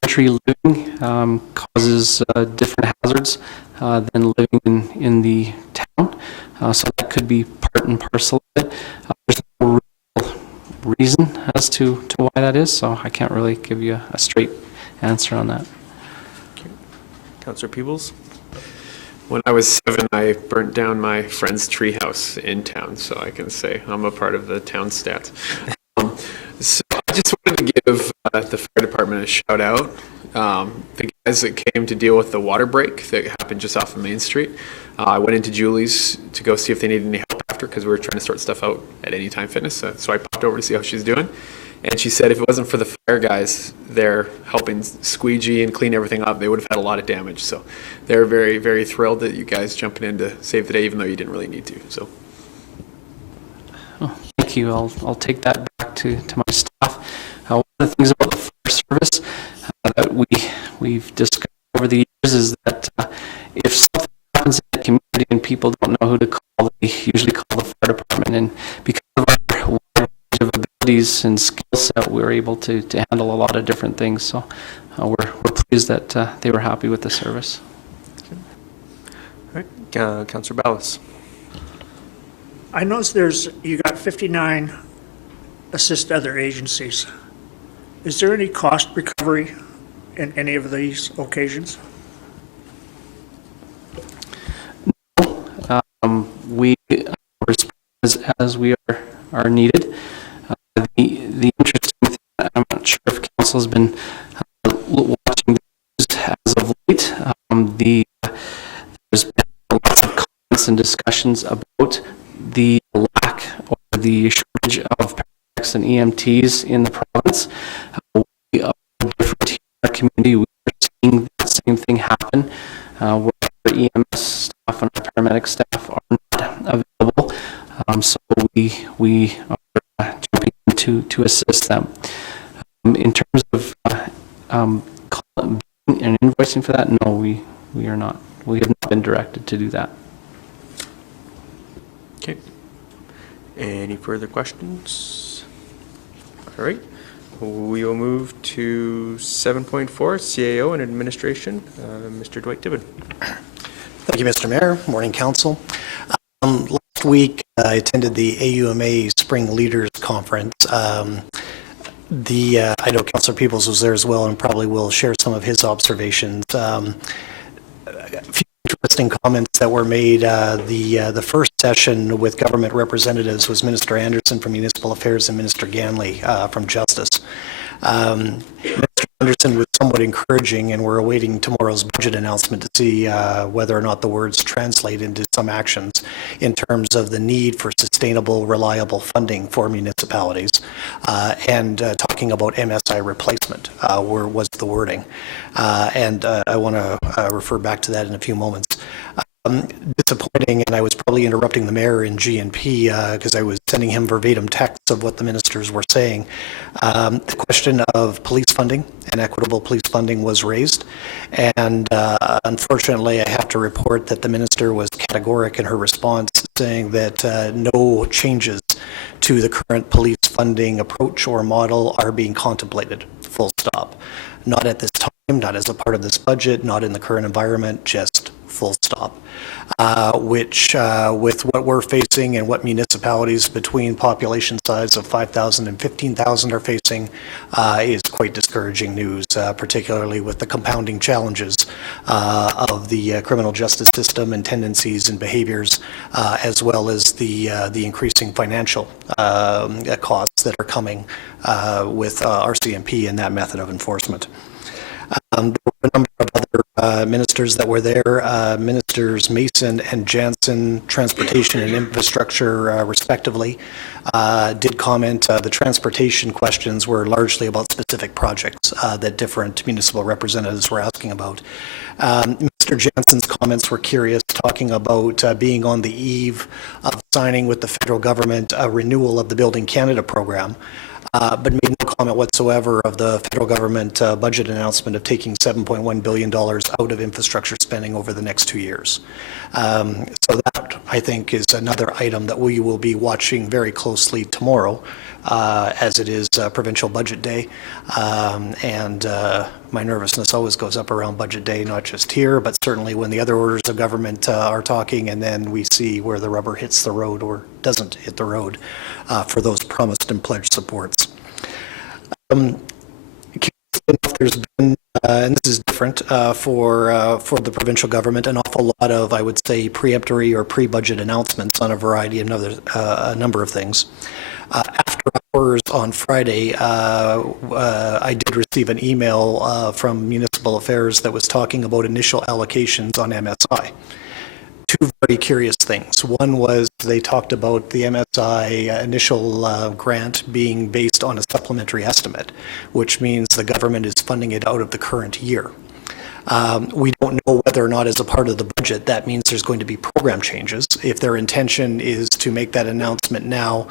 Country living causes different hazards than living in the town, so that could be part and parcel of it. There's no real reason as to why that is, so I can't really give you a straight answer on that. Okay. Councillor Peebles. When I was 7, I burnt down my friend's treehouse in town, so I can say I'm a part of the town stats. So I just wanted to give the fire department a shout out. The guys that came to deal with the water break that happened just off of Main Street. I went into Julie's to go see if they needed any help after, because we were trying to sort stuff out at Anytime Fitness. So I popped over to see how she's doing. And she said if it wasn't for the fire guys there helping squeegee and clean everything up, they would have had a lot of damage. So they're very, very thrilled that you guys jumping in to save the day, even though you didn't really need to. So. Oh, thank you. I'll take that back to my staff. One of the things about the fire service that we've discussed over the years is that if something happens in the community and people don't know who to call, they usually call the fire department. And because of our wide range of abilities and skill set, we were able to handle a lot of different things. So we're pleased that they were happy with the service. All right, Councillor Ballas. I noticed you got 59 assist other agencies. Is there any cost recovery in any of these occasions? No. We respond as we are needed. The interesting thing, I'm not sure if council has been watching this as of late. There's been lots of comments and discussions about the lack or the shortage of paramedics and EMTs in the province. We are different here in our community. We are seeing the same thing happen where our EMS staff and our paramedic staff are not available. So we are jumping in to assist them. In terms of and invoicing for that, no, we are not. We have not been directed to do that. Okay. Any further questions? All right. We will move to 7.4, CAO and Administration. Mr. Dwight Tibbin. Thank you, Mr. Mayor. Morning, Council. Last week, I attended the AUMA Spring Leaders Conference. I know Councillor Peebles was there as well and probably will share some of his observations. A few interesting comments that were made. The first session with government representatives was Minister Anderson from Municipal Affairs and Minister Ganley from Justice. Mr. Anderson was somewhat encouraging, and we're awaiting tomorrow's budget announcement to see whether or not the words translate into some actions in terms of the need for sustainable, reliable funding for municipalities, and talking about MSI replacement was the wording. And I want to refer back to that in a few moments. Disappointing, and I was probably interrupting the mayor in GNP because I was sending him verbatim texts of what the ministers were saying. The question of police funding and equitable police funding was raised, and unfortunately I have to report that the minister was categoric in her response, saying that no changes to the current police funding approach or model are being contemplated, full stop. Not at this time, not as a part of this budget, not in the current environment, just full stop, which with what we're facing and what municipalities between population size of 5,000 and 15,000 are facing is quite discouraging news, particularly with the compounding challenges of the criminal justice system and tendencies and behaviors, as well as the increasing financial costs that are coming with RCMP and that method of enforcement. There were a number of other ministers that were there, Ministers Mason and Jansen, Transportation and Infrastructure, respectively, did comment. The transportation questions were largely about specific projects that different municipal representatives were asking about. Mr. Jansen's comments were curious, talking about being on the eve of signing with the federal government a renewal of the Building Canada program. But made no comment whatsoever of the federal government budget announcement of taking $7.1 billion out of infrastructure spending over the next 2 years. So that, I think, is another item that we will be watching very closely tomorrow, as it is provincial budget day. And my nervousness always goes up around budget day, not just here, but certainly when the other orders of government are talking, and then we see where the rubber hits the road or doesn't hit the road for those promised and pledged supports. There's been, and this is different for the provincial government, an awful lot of, I would say, preemptory or pre-budget announcements on a variety of a number of things. After hours on Friday, I did receive an email from Municipal Affairs that was talking about initial allocations on MSI. Two very curious things. One was they talked about the MSI initial grant being based on a supplementary estimate, which means the government is funding it out of the current year. We don't know whether or not as a part of the budget that means there's going to be program changes. If their intention is to make that announcement now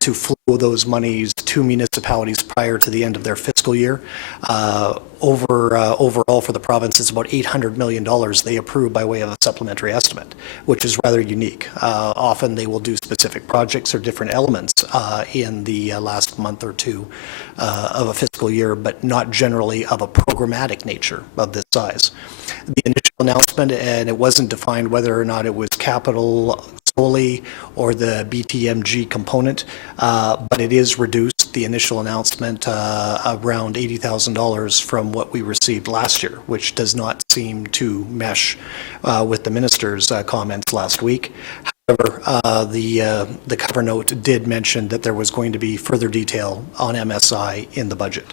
to flow those monies to municipalities prior to the end of their fiscal year, overall for the province it's about $800 million they approve by way of a supplementary estimate, which is rather unique. Often they will do specific projects or different elements in the last month or two of a fiscal year, but not generally of a programmatic nature of this size. The initial announcement, and it wasn't defined whether or not it was capital solely or the BTMG component, but it is reduced, the initial announcement, around $80,000 from what we received last year, which does not seem to mesh with the minister's comments last week. However, the cover note did mention that there was going to be further detail on MSI in the budget.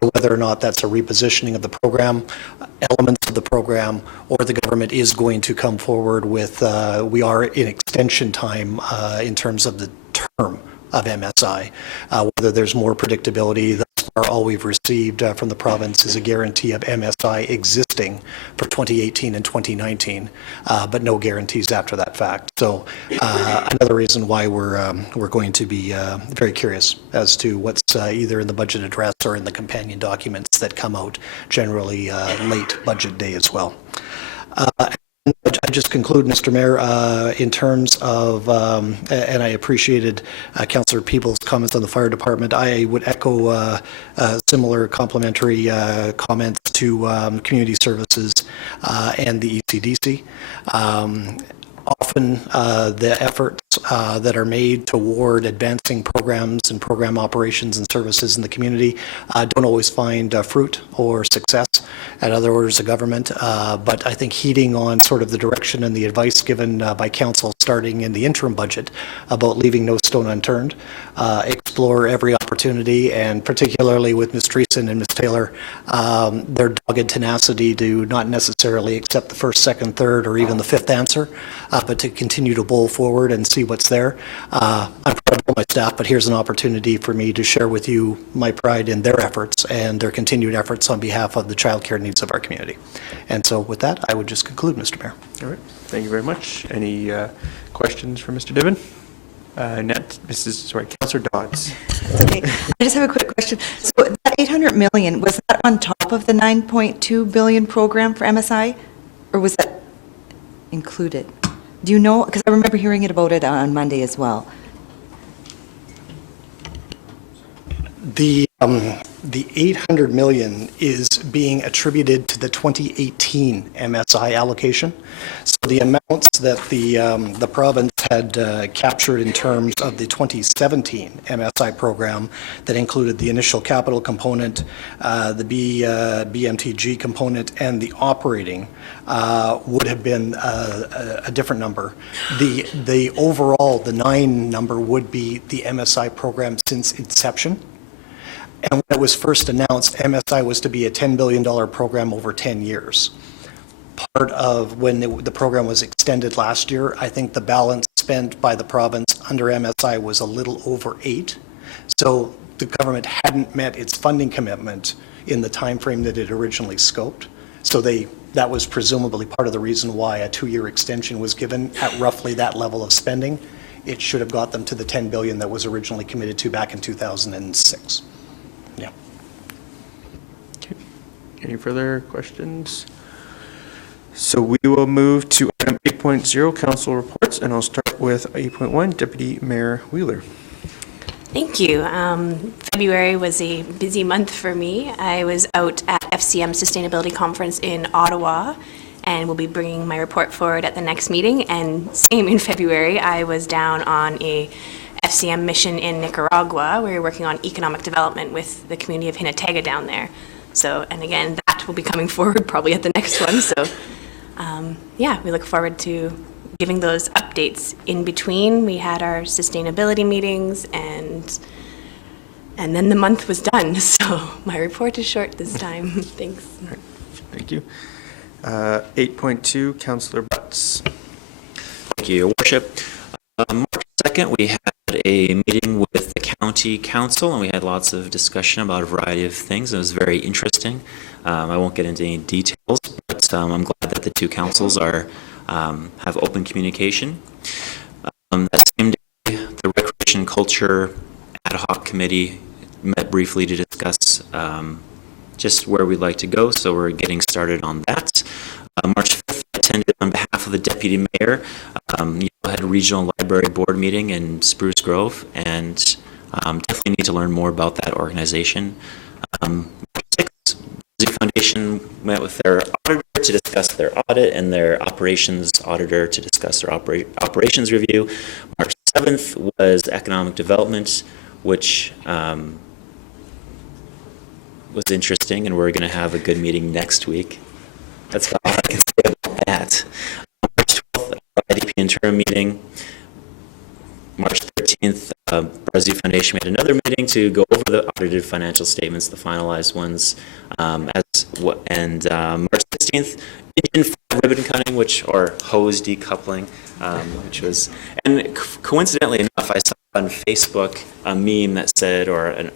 So whether or not that's a repositioning of the program, elements of the program, or the government is going to come forward with, we are in extension time in terms of the term of MSI, whether there's more predictability. Thus far, all we've received from the province is a guarantee of MSI existing for 2018 and 2019, but no guarantees after that fact. So another reason why we're going to be very curious as to what's either in the budget address or in the companion documents that come out generally late budget day as well. I just conclude, Mr. Mayor, in terms of, and I appreciated Councillor Peebles' comments on the fire department. I would echo similar complimentary comments to community services and the ECDC. Often the efforts that are made toward advancing programs and program operations and services in the community don't always find fruit or success at other orders of government, but I think heeding on sort of the direction and the advice given by council starting in the interim budget about leaving no stone unturned, explore every opportunity, and particularly with Ms. Treason and Ms. Taylor, their dogged tenacity to not necessarily accept the first, second, third, or even the fifth answer, but to continue to bowl forward and see what's there. I'm proud of my staff, but here's an opportunity for me to share with you my pride in their efforts and their continued efforts on behalf of the childcare needs of our community. And so with that, I would just conclude, Mr. Mayor. All right. Thank you very much. Any questions for Mr. Dibben? Councillor Dodds. Okay, I just have a quick question. So that 800 million, was that on top of the 9.2 billion program for MSI, or was that included? Do you know? Because I remember hearing about it on Monday as well. The The 800 million is being attributed to the 2018 MSI allocation. So the amounts that the province had captured in terms of the 2017 MSI program that included the initial capital component, the BMTG component, and the operating would have been a different number. The overall, the 9 number would be the MSI program since inception. And when it was first announced, MSI was to be a $10 billion program over 10 years. Part of when the program was extended last year, I think the balance spent by the province under MSI was a little over 8. So the government hadn't met its funding commitment in the timeframe that it originally scoped. So that was presumably part of the reason why a 2-year extension was given at roughly that level of spending. It should have got them to the 10 billion that was originally committed to back in 2006. Yeah. Okay. Any further questions? So we will move to item 8.0, council reports, and I'll start with 8.1, Deputy Mayor Wheeler. Thank you. February was a busy month for me. I was out at FCM Sustainability Conference in Ottawa, and will be bringing my report forward at the next meeting. And same in February, I was down on a FCM mission in Nicaragua. We were working on economic development with the community of Jinotega down there. So, and again, that will be coming forward probably at the next one. So, yeah, we look forward to giving those updates. In between, we had our sustainability meetings, and then the month was done. So my report is short this time. Thanks. All right. Thank you. 8.2, Councillor Butts. Thank you, Your Worship. March 2nd, we had a meeting with the county council, and we had lots of discussion about a variety of things. It was very interesting. I won't get into any details, but I'm glad that the two councils are have open communication. That same day, the Recreation Culture Ad Hoc Committee met briefly to discuss just where we'd like to go, so we're getting started on that. March 5th, I attended on behalf of the Deputy Mayor. Had a regional library board meeting in Spruce Grove, and definitely need to learn more about that organization. March 6th, the Foundation met with their auditor to discuss their audit, and their operations auditor to discuss their operations review. March 7th was economic development, which was interesting, and we're going to have a good meeting next week. That's all I can say about that. March 12th, IDP interim meeting. March 13th, Brazil Foundation made another meeting to go over the audited financial statements, the finalized ones. And March 16th, Indian ribbon cutting, or hose decoupling, which was, and coincidentally enough, I saw on Facebook a meme that said, or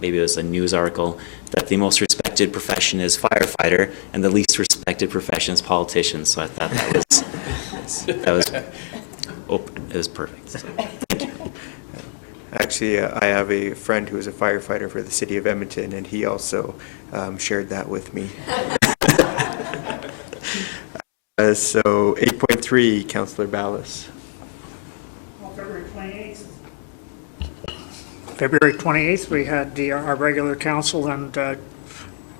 maybe it was a news article, that the most respected profession is firefighter and the least respected profession is politician. So I thought it was perfect. So, thank you. Actually, I have a friend who is a firefighter for the city of Edmonton, and he also shared that with me. So 8.3, Councillor Ballas. February 28th, we had our regular council and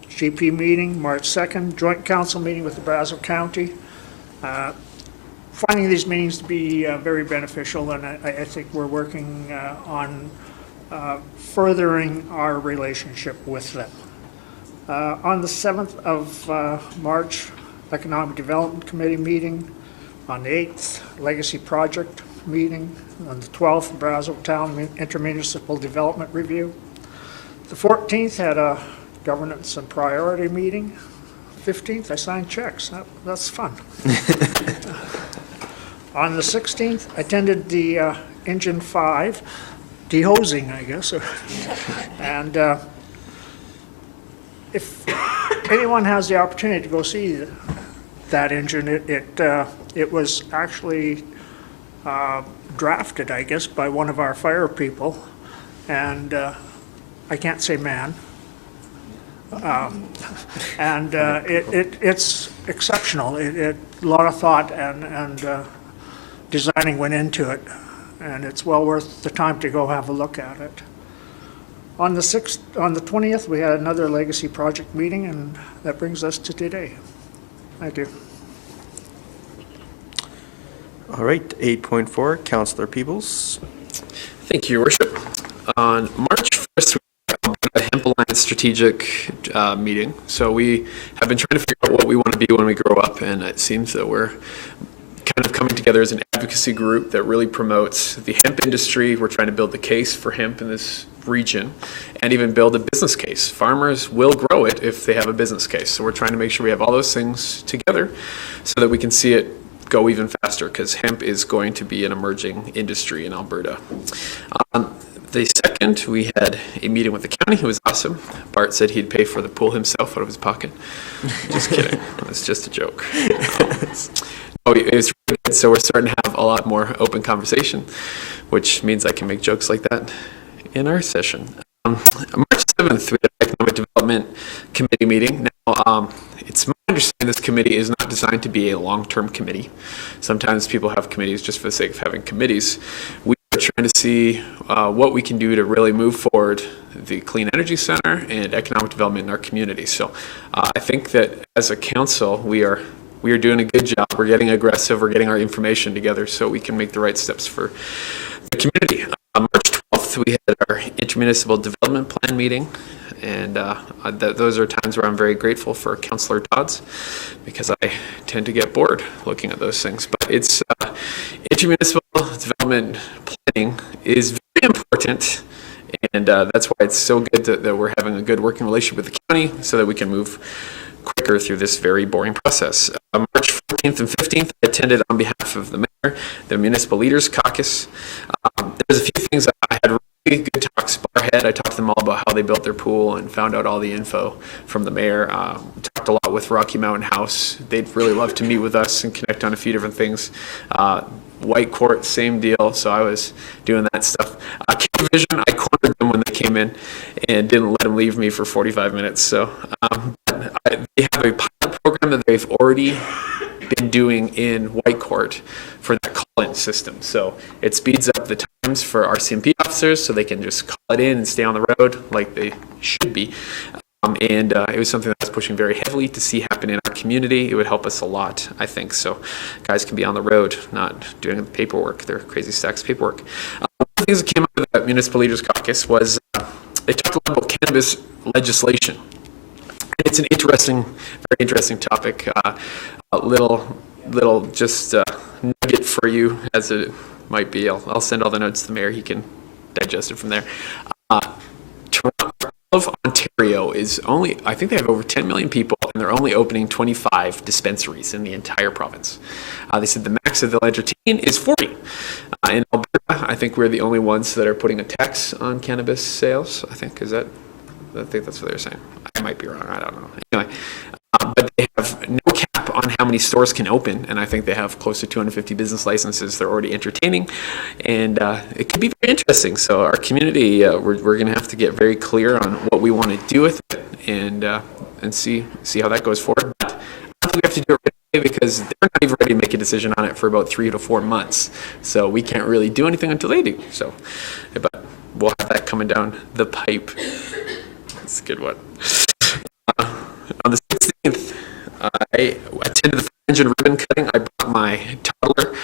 GP meeting. March 2nd, joint council meeting with the Brazeau County. Finding these meetings to be very beneficial, and I think we're working on furthering our relationship with them. On the 7th of March, Economic Development Committee meeting. On the 8th, Legacy Project meeting. On the 12th, Brazeau Town Intermunicipal Development Review. The 14th had a Governance and Priority meeting. 15th, I signed checks. That's fun. On the 16th, I attended the Engine 5, dehosing, I guess. And if anyone has the opportunity to go see that engine, it was actually drafted, I guess, by one of our fire people, and I can't say man. And it's exceptional. A lot of thought and designing went into it, and it's well worth the time to go have a look at it. On the 20th, we had another legacy project meeting, and that brings us to today. Thank you. All right, 8.4, Councillor Peebles. Thank you, Your Worship. On March 1st, we had a Hemp Alliance strategic meeting. So we have been trying to figure out what we want to be when we grow up, and it seems that we're kind of coming together as an advocacy group that really promotes the hemp industry. We're trying to build the case for hemp in this region and even build a business case. Farmers will grow it if they have a business case. So we're trying to make sure we have all those things together so that we can see it go even faster, because hemp is going to be an emerging industry in Alberta. On the 2nd, we had a meeting with the county. It was awesome. Bart said he'd pay for the pool himself out of his pocket. Just kidding. It's just a joke. It was really good. So we're starting to have a lot more open conversation, which means I can make jokes like that in our session. March 7th, we had an Economic Development Committee meeting. Now, it's my understanding this committee is not designed to be a long-term committee. Sometimes people have committees just for the sake of having committees. We are trying to see what we can do to really move forward the Clean Energy Center and economic development in our community. So I think that as a council, we are doing a good job. We're getting aggressive. We're getting our information together so we can make the right steps for the community. March 12th, we had our intermunicipal development plan meeting, and those are times where I'm very grateful for Councillor Dodds, because I tend to get bored looking at those things. But it's intermunicipal development planning is very important, and that's why it's so good that we're having a good working relationship with the county so that we can move quicker through this very boring process. March 14th and 15th, I attended on behalf of the mayor, the Municipal Leaders Caucus. There's a few things I had really good talks. Barhead, I talked to them all about how they built their pool and found out all the info from the mayor. We talked a lot with Rocky Mountain House. They'd really love to meet with us and connect on a few different things. White Court, same deal, so I was doing that stuff. Vision, I cornered them when they came in and didn't let them leave me for 45 minutes. So they have a pilot program that they've already been doing in White Court for that call-in system. So it speeds up the times for our CMP officers so they can just call it in and stay on the road like they should be. And it was something that I was pushing very heavily to see happen in our community. It would help us a lot, I think. So guys can be on the road, not doing the paperwork, their crazy stacks of paperwork. One of the things that came out of the Municipal Leaders Caucus was they talked a lot about cannabis legislation. And it's an interesting, very interesting topic. A little just nugget for you, as it might be. I'll send all the notes to the mayor. He can digest it from there. Toronto of Ontario is only, I think they have over 10 million people, and they're only opening 25 dispensaries in the entire province. They said the max that they'll entertain is 40. In Alberta, I think we're the only ones that are putting a tax on cannabis sales. I think that's what they're saying. I might be wrong. I don't know. Anyway, but they have no cap on how many stores can open, and I think they have close to 250 business licenses they're already entertaining, and it could be very interesting. So our community, we're going to have to get very clear on what we want to do with it, and see how that goes forward. But I don't think we have to do it right away, because they're not even ready to make a decision on it for about 3 to 4 months. So we can't really do anything until they do. So, but we'll have that coming down the pipe. That's a good one. On the 16th, I attended the fire engine ribbon cutting. I brought my toddler.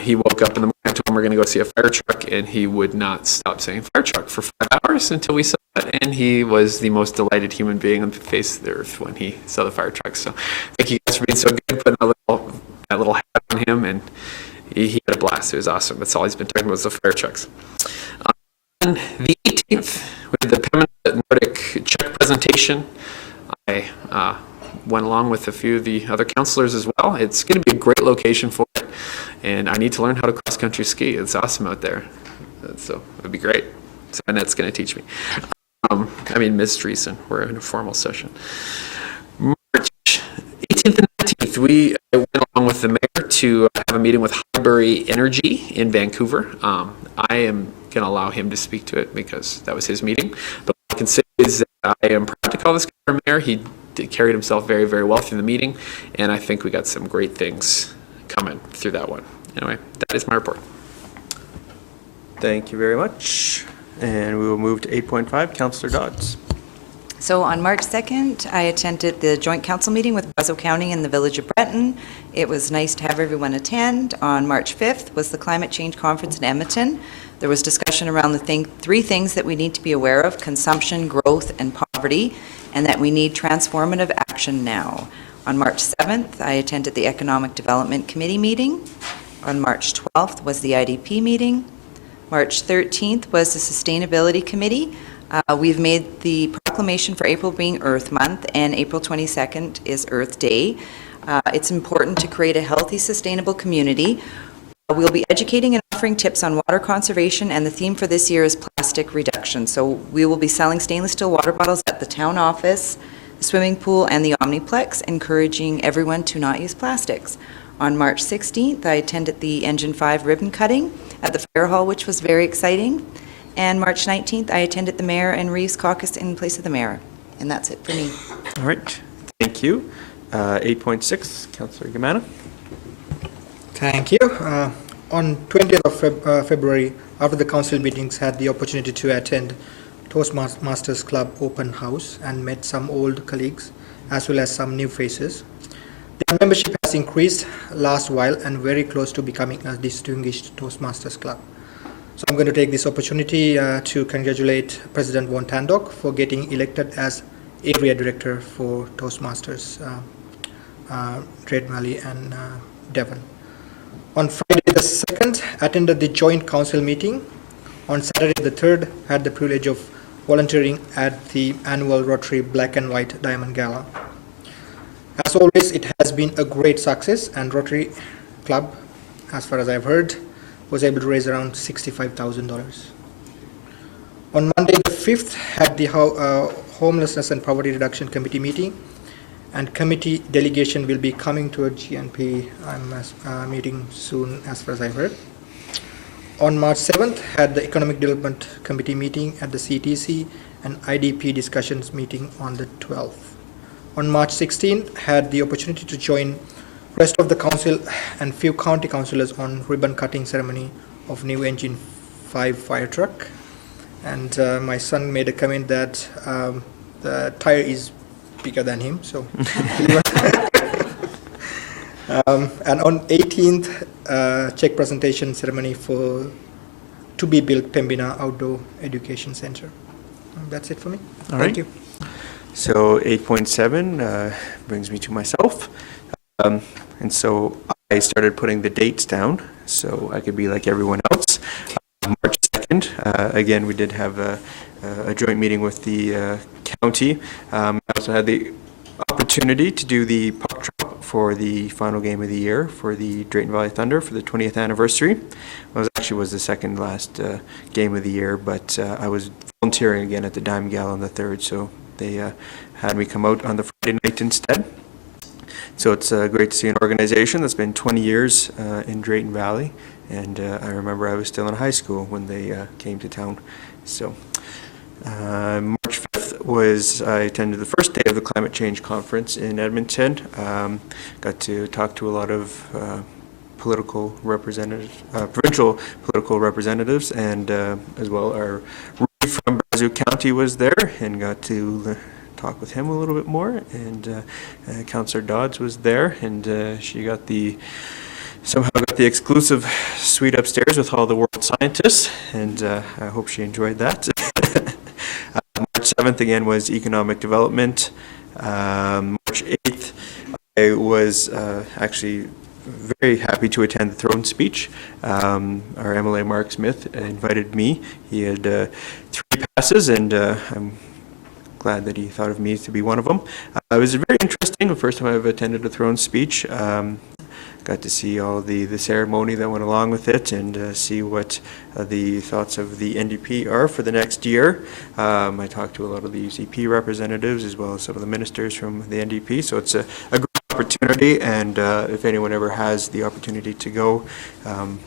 He woke up in the morning. I told him we're going to go see a fire truck, and he would not stop saying fire truck for 5 hours until we saw it. And he was the most delighted human being on the face of the earth when he saw the fire truck. So thank you guys for being so good, putting that little hat on him, and he had a blast. It was awesome. That's all he's been talking about, is the fire trucks. On the 18th, we had the Pembina Nordic check presentation. I went along with a few of the other councillors as well. It's going to be a great location for it, and I need to learn how to cross-country ski. It's awesome out there, so it'd be great. So Annette's going to teach me. Ms. Dreesen, we're in a formal session. March 18th and 19th, I went along with the mayor to have a meeting with Highbury Energy in Vancouver. I am going to allow him to speak to it because that was his meeting. But what I can say is that I am proud to call this guy our mayor. He carried himself very, very well through the meeting, and I think we got some great things coming through that one. Anyway, that is my report. Thank you very much. And we will move to 8.5. Councillor Dodds. So on March 2nd, I attended the joint council meeting with Brazeau County and the Village of Breton. It was nice to have everyone attend. On March 5th was the Climate Change Conference in Edmonton. There was discussion around the three things that we need to be aware of: consumption, growth, and poverty, and that we need transformative action now. On March 7th, I attended the Economic Development Committee meeting. On March 12th was the IDP meeting. March 13th was the Sustainability Committee. We've made the proclamation for April being Earth Month, and April 22nd is Earth Day. It's important to create a healthy, sustainable community. We'll be educating and offering tips on water conservation, and the theme for this year is plastic reduction. So we will be selling stainless steel water bottles at the town office, the swimming pool, and the Omniplex, encouraging everyone to not use plastics. On March 16th, I attended the Engine 5 ribbon cutting at the Fire Hall, which was very exciting. And March 19th, I attended the Mayor and Reeves Caucus in place of the Mayor. And that's it for me. All right. Thank you. 8.6. Councillor Gamana. Thank you. On 20th of February, after the council meetings, had the opportunity to attend Toastmasters Club open house and met some old colleagues as well as some new faces. Their membership has increased last while and very close to becoming a distinguished Toastmasters Club. So I'm going to take this opportunity to congratulate President Von Tandok for getting elected as area director for Toastmasters, Drayton Valley and Devon. On Friday the 2nd, attended the joint council meeting. On Saturday the 3rd, had the privilege of volunteering at the annual Rotary Black and White Diamond Gala. As always, it has been a great success, and Rotary Club, as far as I've heard, was able to raise around $65,000. On Monday the 5th, had the Homelessness and Poverty Reduction Committee meeting, and committee delegation will be coming to a GNP meeting soon, as far as I've heard. On March 7th, had the Economic Development Committee meeting at the CTC and IDP discussions meeting on the 12th. On March 16th, had the opportunity to join rest of the council and few county councillors on ribbon cutting ceremony of new Engine 5 fire truck. And my son made a comment that the tire is bigger than him, so. And on 18th, check presentation ceremony for to be built Pembina Outdoor Education Center. That's it for me. All Thank right. you. So 8.7 brings me to myself. And so I started putting the dates down so I could be like everyone else. March 2nd, again, we did have a joint meeting with the county. I also had the opportunity to do the puck drop for the final game of the year for the Drayton Valley Thunder for the 20th anniversary. It was the second last game of the year, but I was volunteering again at the Diamond Gala on the 3rd, so they had me come out on the Friday night instead. So it's great to see an organization that's been 20 years in Drayton Valley, and I remember I was still in high school when they came to town. So March 5th was, I attended the first day of the Climate Change Conference in Edmonton. Got to talk to a lot of political representatives, provincial political representatives, and as well our Rudy from Brazeau County was there and got to talk with him a little bit more, and Councillor Dodds was there, and she got somehow got the exclusive suite upstairs with all the world scientists, and I hope she enjoyed that. March 7th again was economic development. March 8th I was actually very happy to attend the throne speech. Our MLA Mark Smith invited me. He had 3 passes, and I'm glad that he thought of me to be one of them. It was very interesting, the first time I've attended a throne speech. Got to see all the ceremony that went along with it, and see what the thoughts of the NDP are for the next year. I talked to a lot of the UCP representatives as well as some of the ministers from the NDP, so it's a great opportunity, and if anyone ever has the opportunity to go,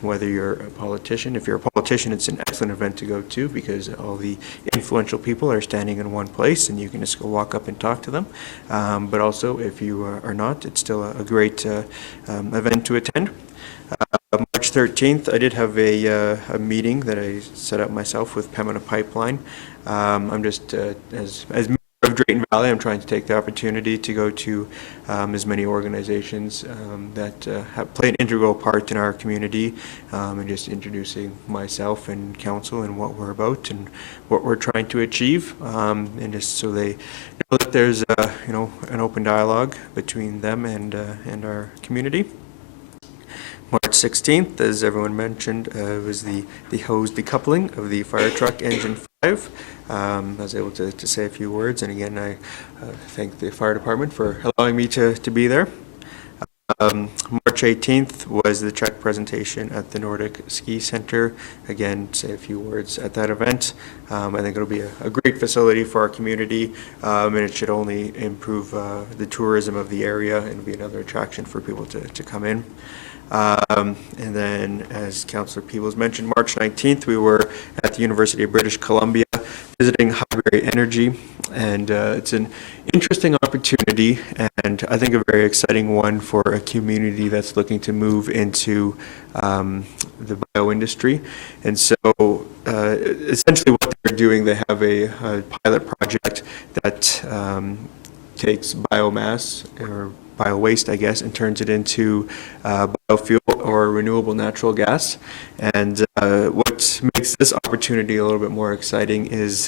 whether you're a politician, if you're a politician, it's an excellent event to go to because all the influential people are standing in one place and you can just go walk up and talk to them. But also, if you are not, it's still a great event to attend. March March 13th, I did have a meeting that I set up myself with Pembina Pipeline. I'm just, as mayor of Drayton Valley, I'm trying to take the opportunity to go to as many organizations that have played an integral part in our community, and just introducing myself and council and what we're about and what we're trying to achieve, and just so they know that there's an open dialogue between them and our community. March 16th, as everyone mentioned, was the hose decoupling of the fire truck engine 5. I was able to say a few words, and again, I thank the fire department for allowing me to be there. March 18th was the check presentation at the Nordic Ski Center. Again, say a few words at that event. I think it'll be a great facility for our community, and it should only improve the tourism of the area and be another attraction for people to come in. And then, as Councillor Peebles mentioned, March 19th, we were at the University of British Columbia visiting Highbury Energy, and it's an interesting opportunity and I think a very exciting one for a community that's looking to move into the bio industry. And so essentially what they're doing, they have a pilot project that takes biomass or bio-waste, I guess, and turns it into biofuel or renewable natural gas. And what makes this opportunity a little bit more exciting is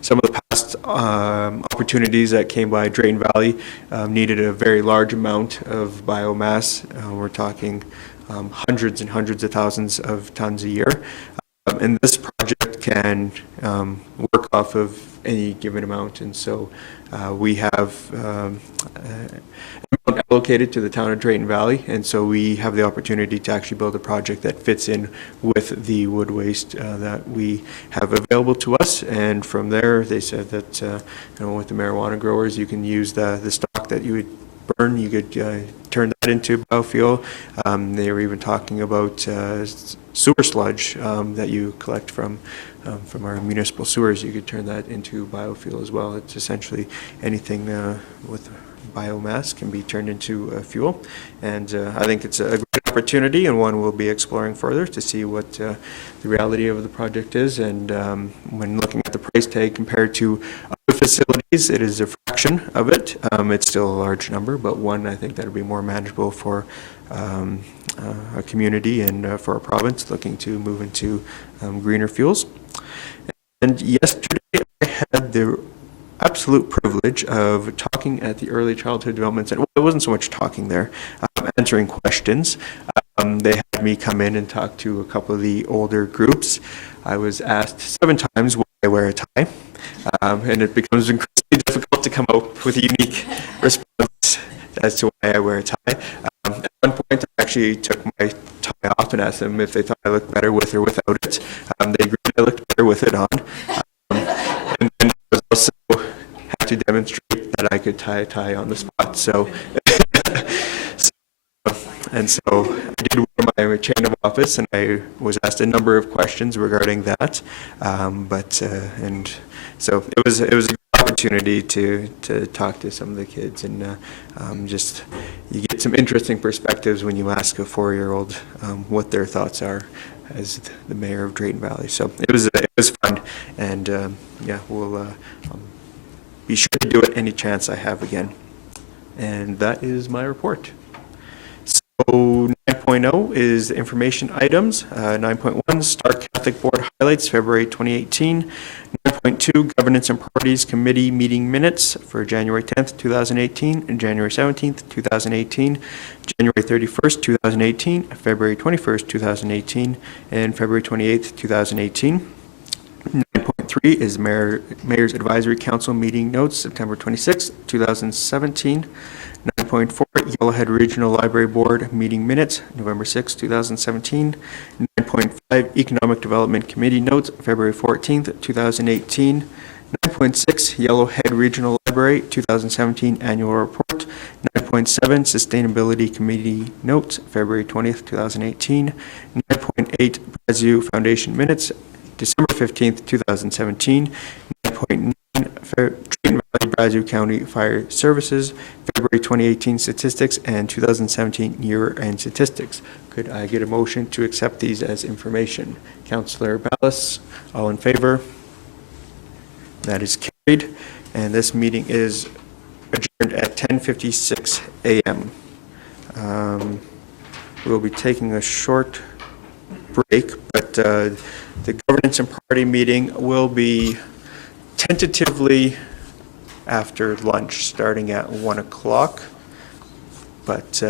some of the past opportunities that came by Drayton Valley needed a very large amount of biomass. We're talking hundreds and hundreds of thousands of tons a year. And this project can work off of any given amount, and so we have an amount allocated to the town of Drayton Valley, and so we have the opportunity to actually build a project that fits in with the wood waste that we have available to us. And from there, they said that with the marijuana growers, you can use the stock that you would burn, you could turn that into biofuel. They were even talking about sewer sludge that you collect from our municipal sewers. You could turn that into biofuel as well. It's essentially anything with biomass can be turned into fuel. And I think it's a great opportunity, and one we'll be exploring further to see what the reality of the project is. And when looking at the price tag compared to other facilities, it is a fraction of it. It's still a large number, but one I think that would be more manageable for a community and for a province looking to move into greener fuels. And yesterday I had the absolute privilege of talking at the Early Childhood Development Center. Well, it wasn't so much talking there, answering questions. They had me come in and talk to a couple of the older groups. I was asked 7 times why I wear a tie, and it becomes increasingly difficult to come up with a unique response as to why I wear a tie. At one point, I actually took my tie off and asked them if they thought I looked better with or without it. They agreed I looked better with it on. And then I was also had to demonstrate that I could tie a tie on the spot. So, and so I did wear my chain of office, and I was asked a number of questions regarding that. And so it was a good opportunity to talk to some of the kids, and just you get some interesting perspectives when you ask a 4-year-old what their thoughts are as the mayor of Drayton Valley. So it was fun, and we'll be sure to do it any chance I have again. And that is my report. So 9.0 is the information items. 9.1, Star Catholic Board highlights, February 2018. 9.2, Governance and Priorities Committee meeting minutes for January 10th, 2018, and January 17th, 2018, January 31st, 2018, February 21st, 2018, and February 28th, 2018. 9.3 is Mayor's Advisory Council meeting notes, September 26th, 2017. 9.4, Yellowhead Regional Library Board meeting minutes, November 6, 2017. 9.5, Economic Development Committee notes, February 14th, 2018. 9.6, Yellowhead Regional Library 2017 Annual Report. 9.7, Sustainability Committee notes, February 20th, 2018. 9.8, Brazeau Foundation minutes, December 15th, 2017. 9.9, 5.9, Drayton Valley Brazeau County Fire Services, February 2018 statistics and 2017 year-end statistics. Could I get a motion to accept these as information? Councillor Ballas, all in favor? That is carried, and this meeting is adjourned at 10:56 a.m. We'll be taking a short break, but the governance and party meeting will be tentatively after lunch, starting at 1 o'clock. But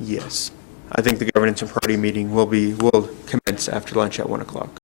yes, I think the governance and party meeting will commence after lunch at 1 o'clock.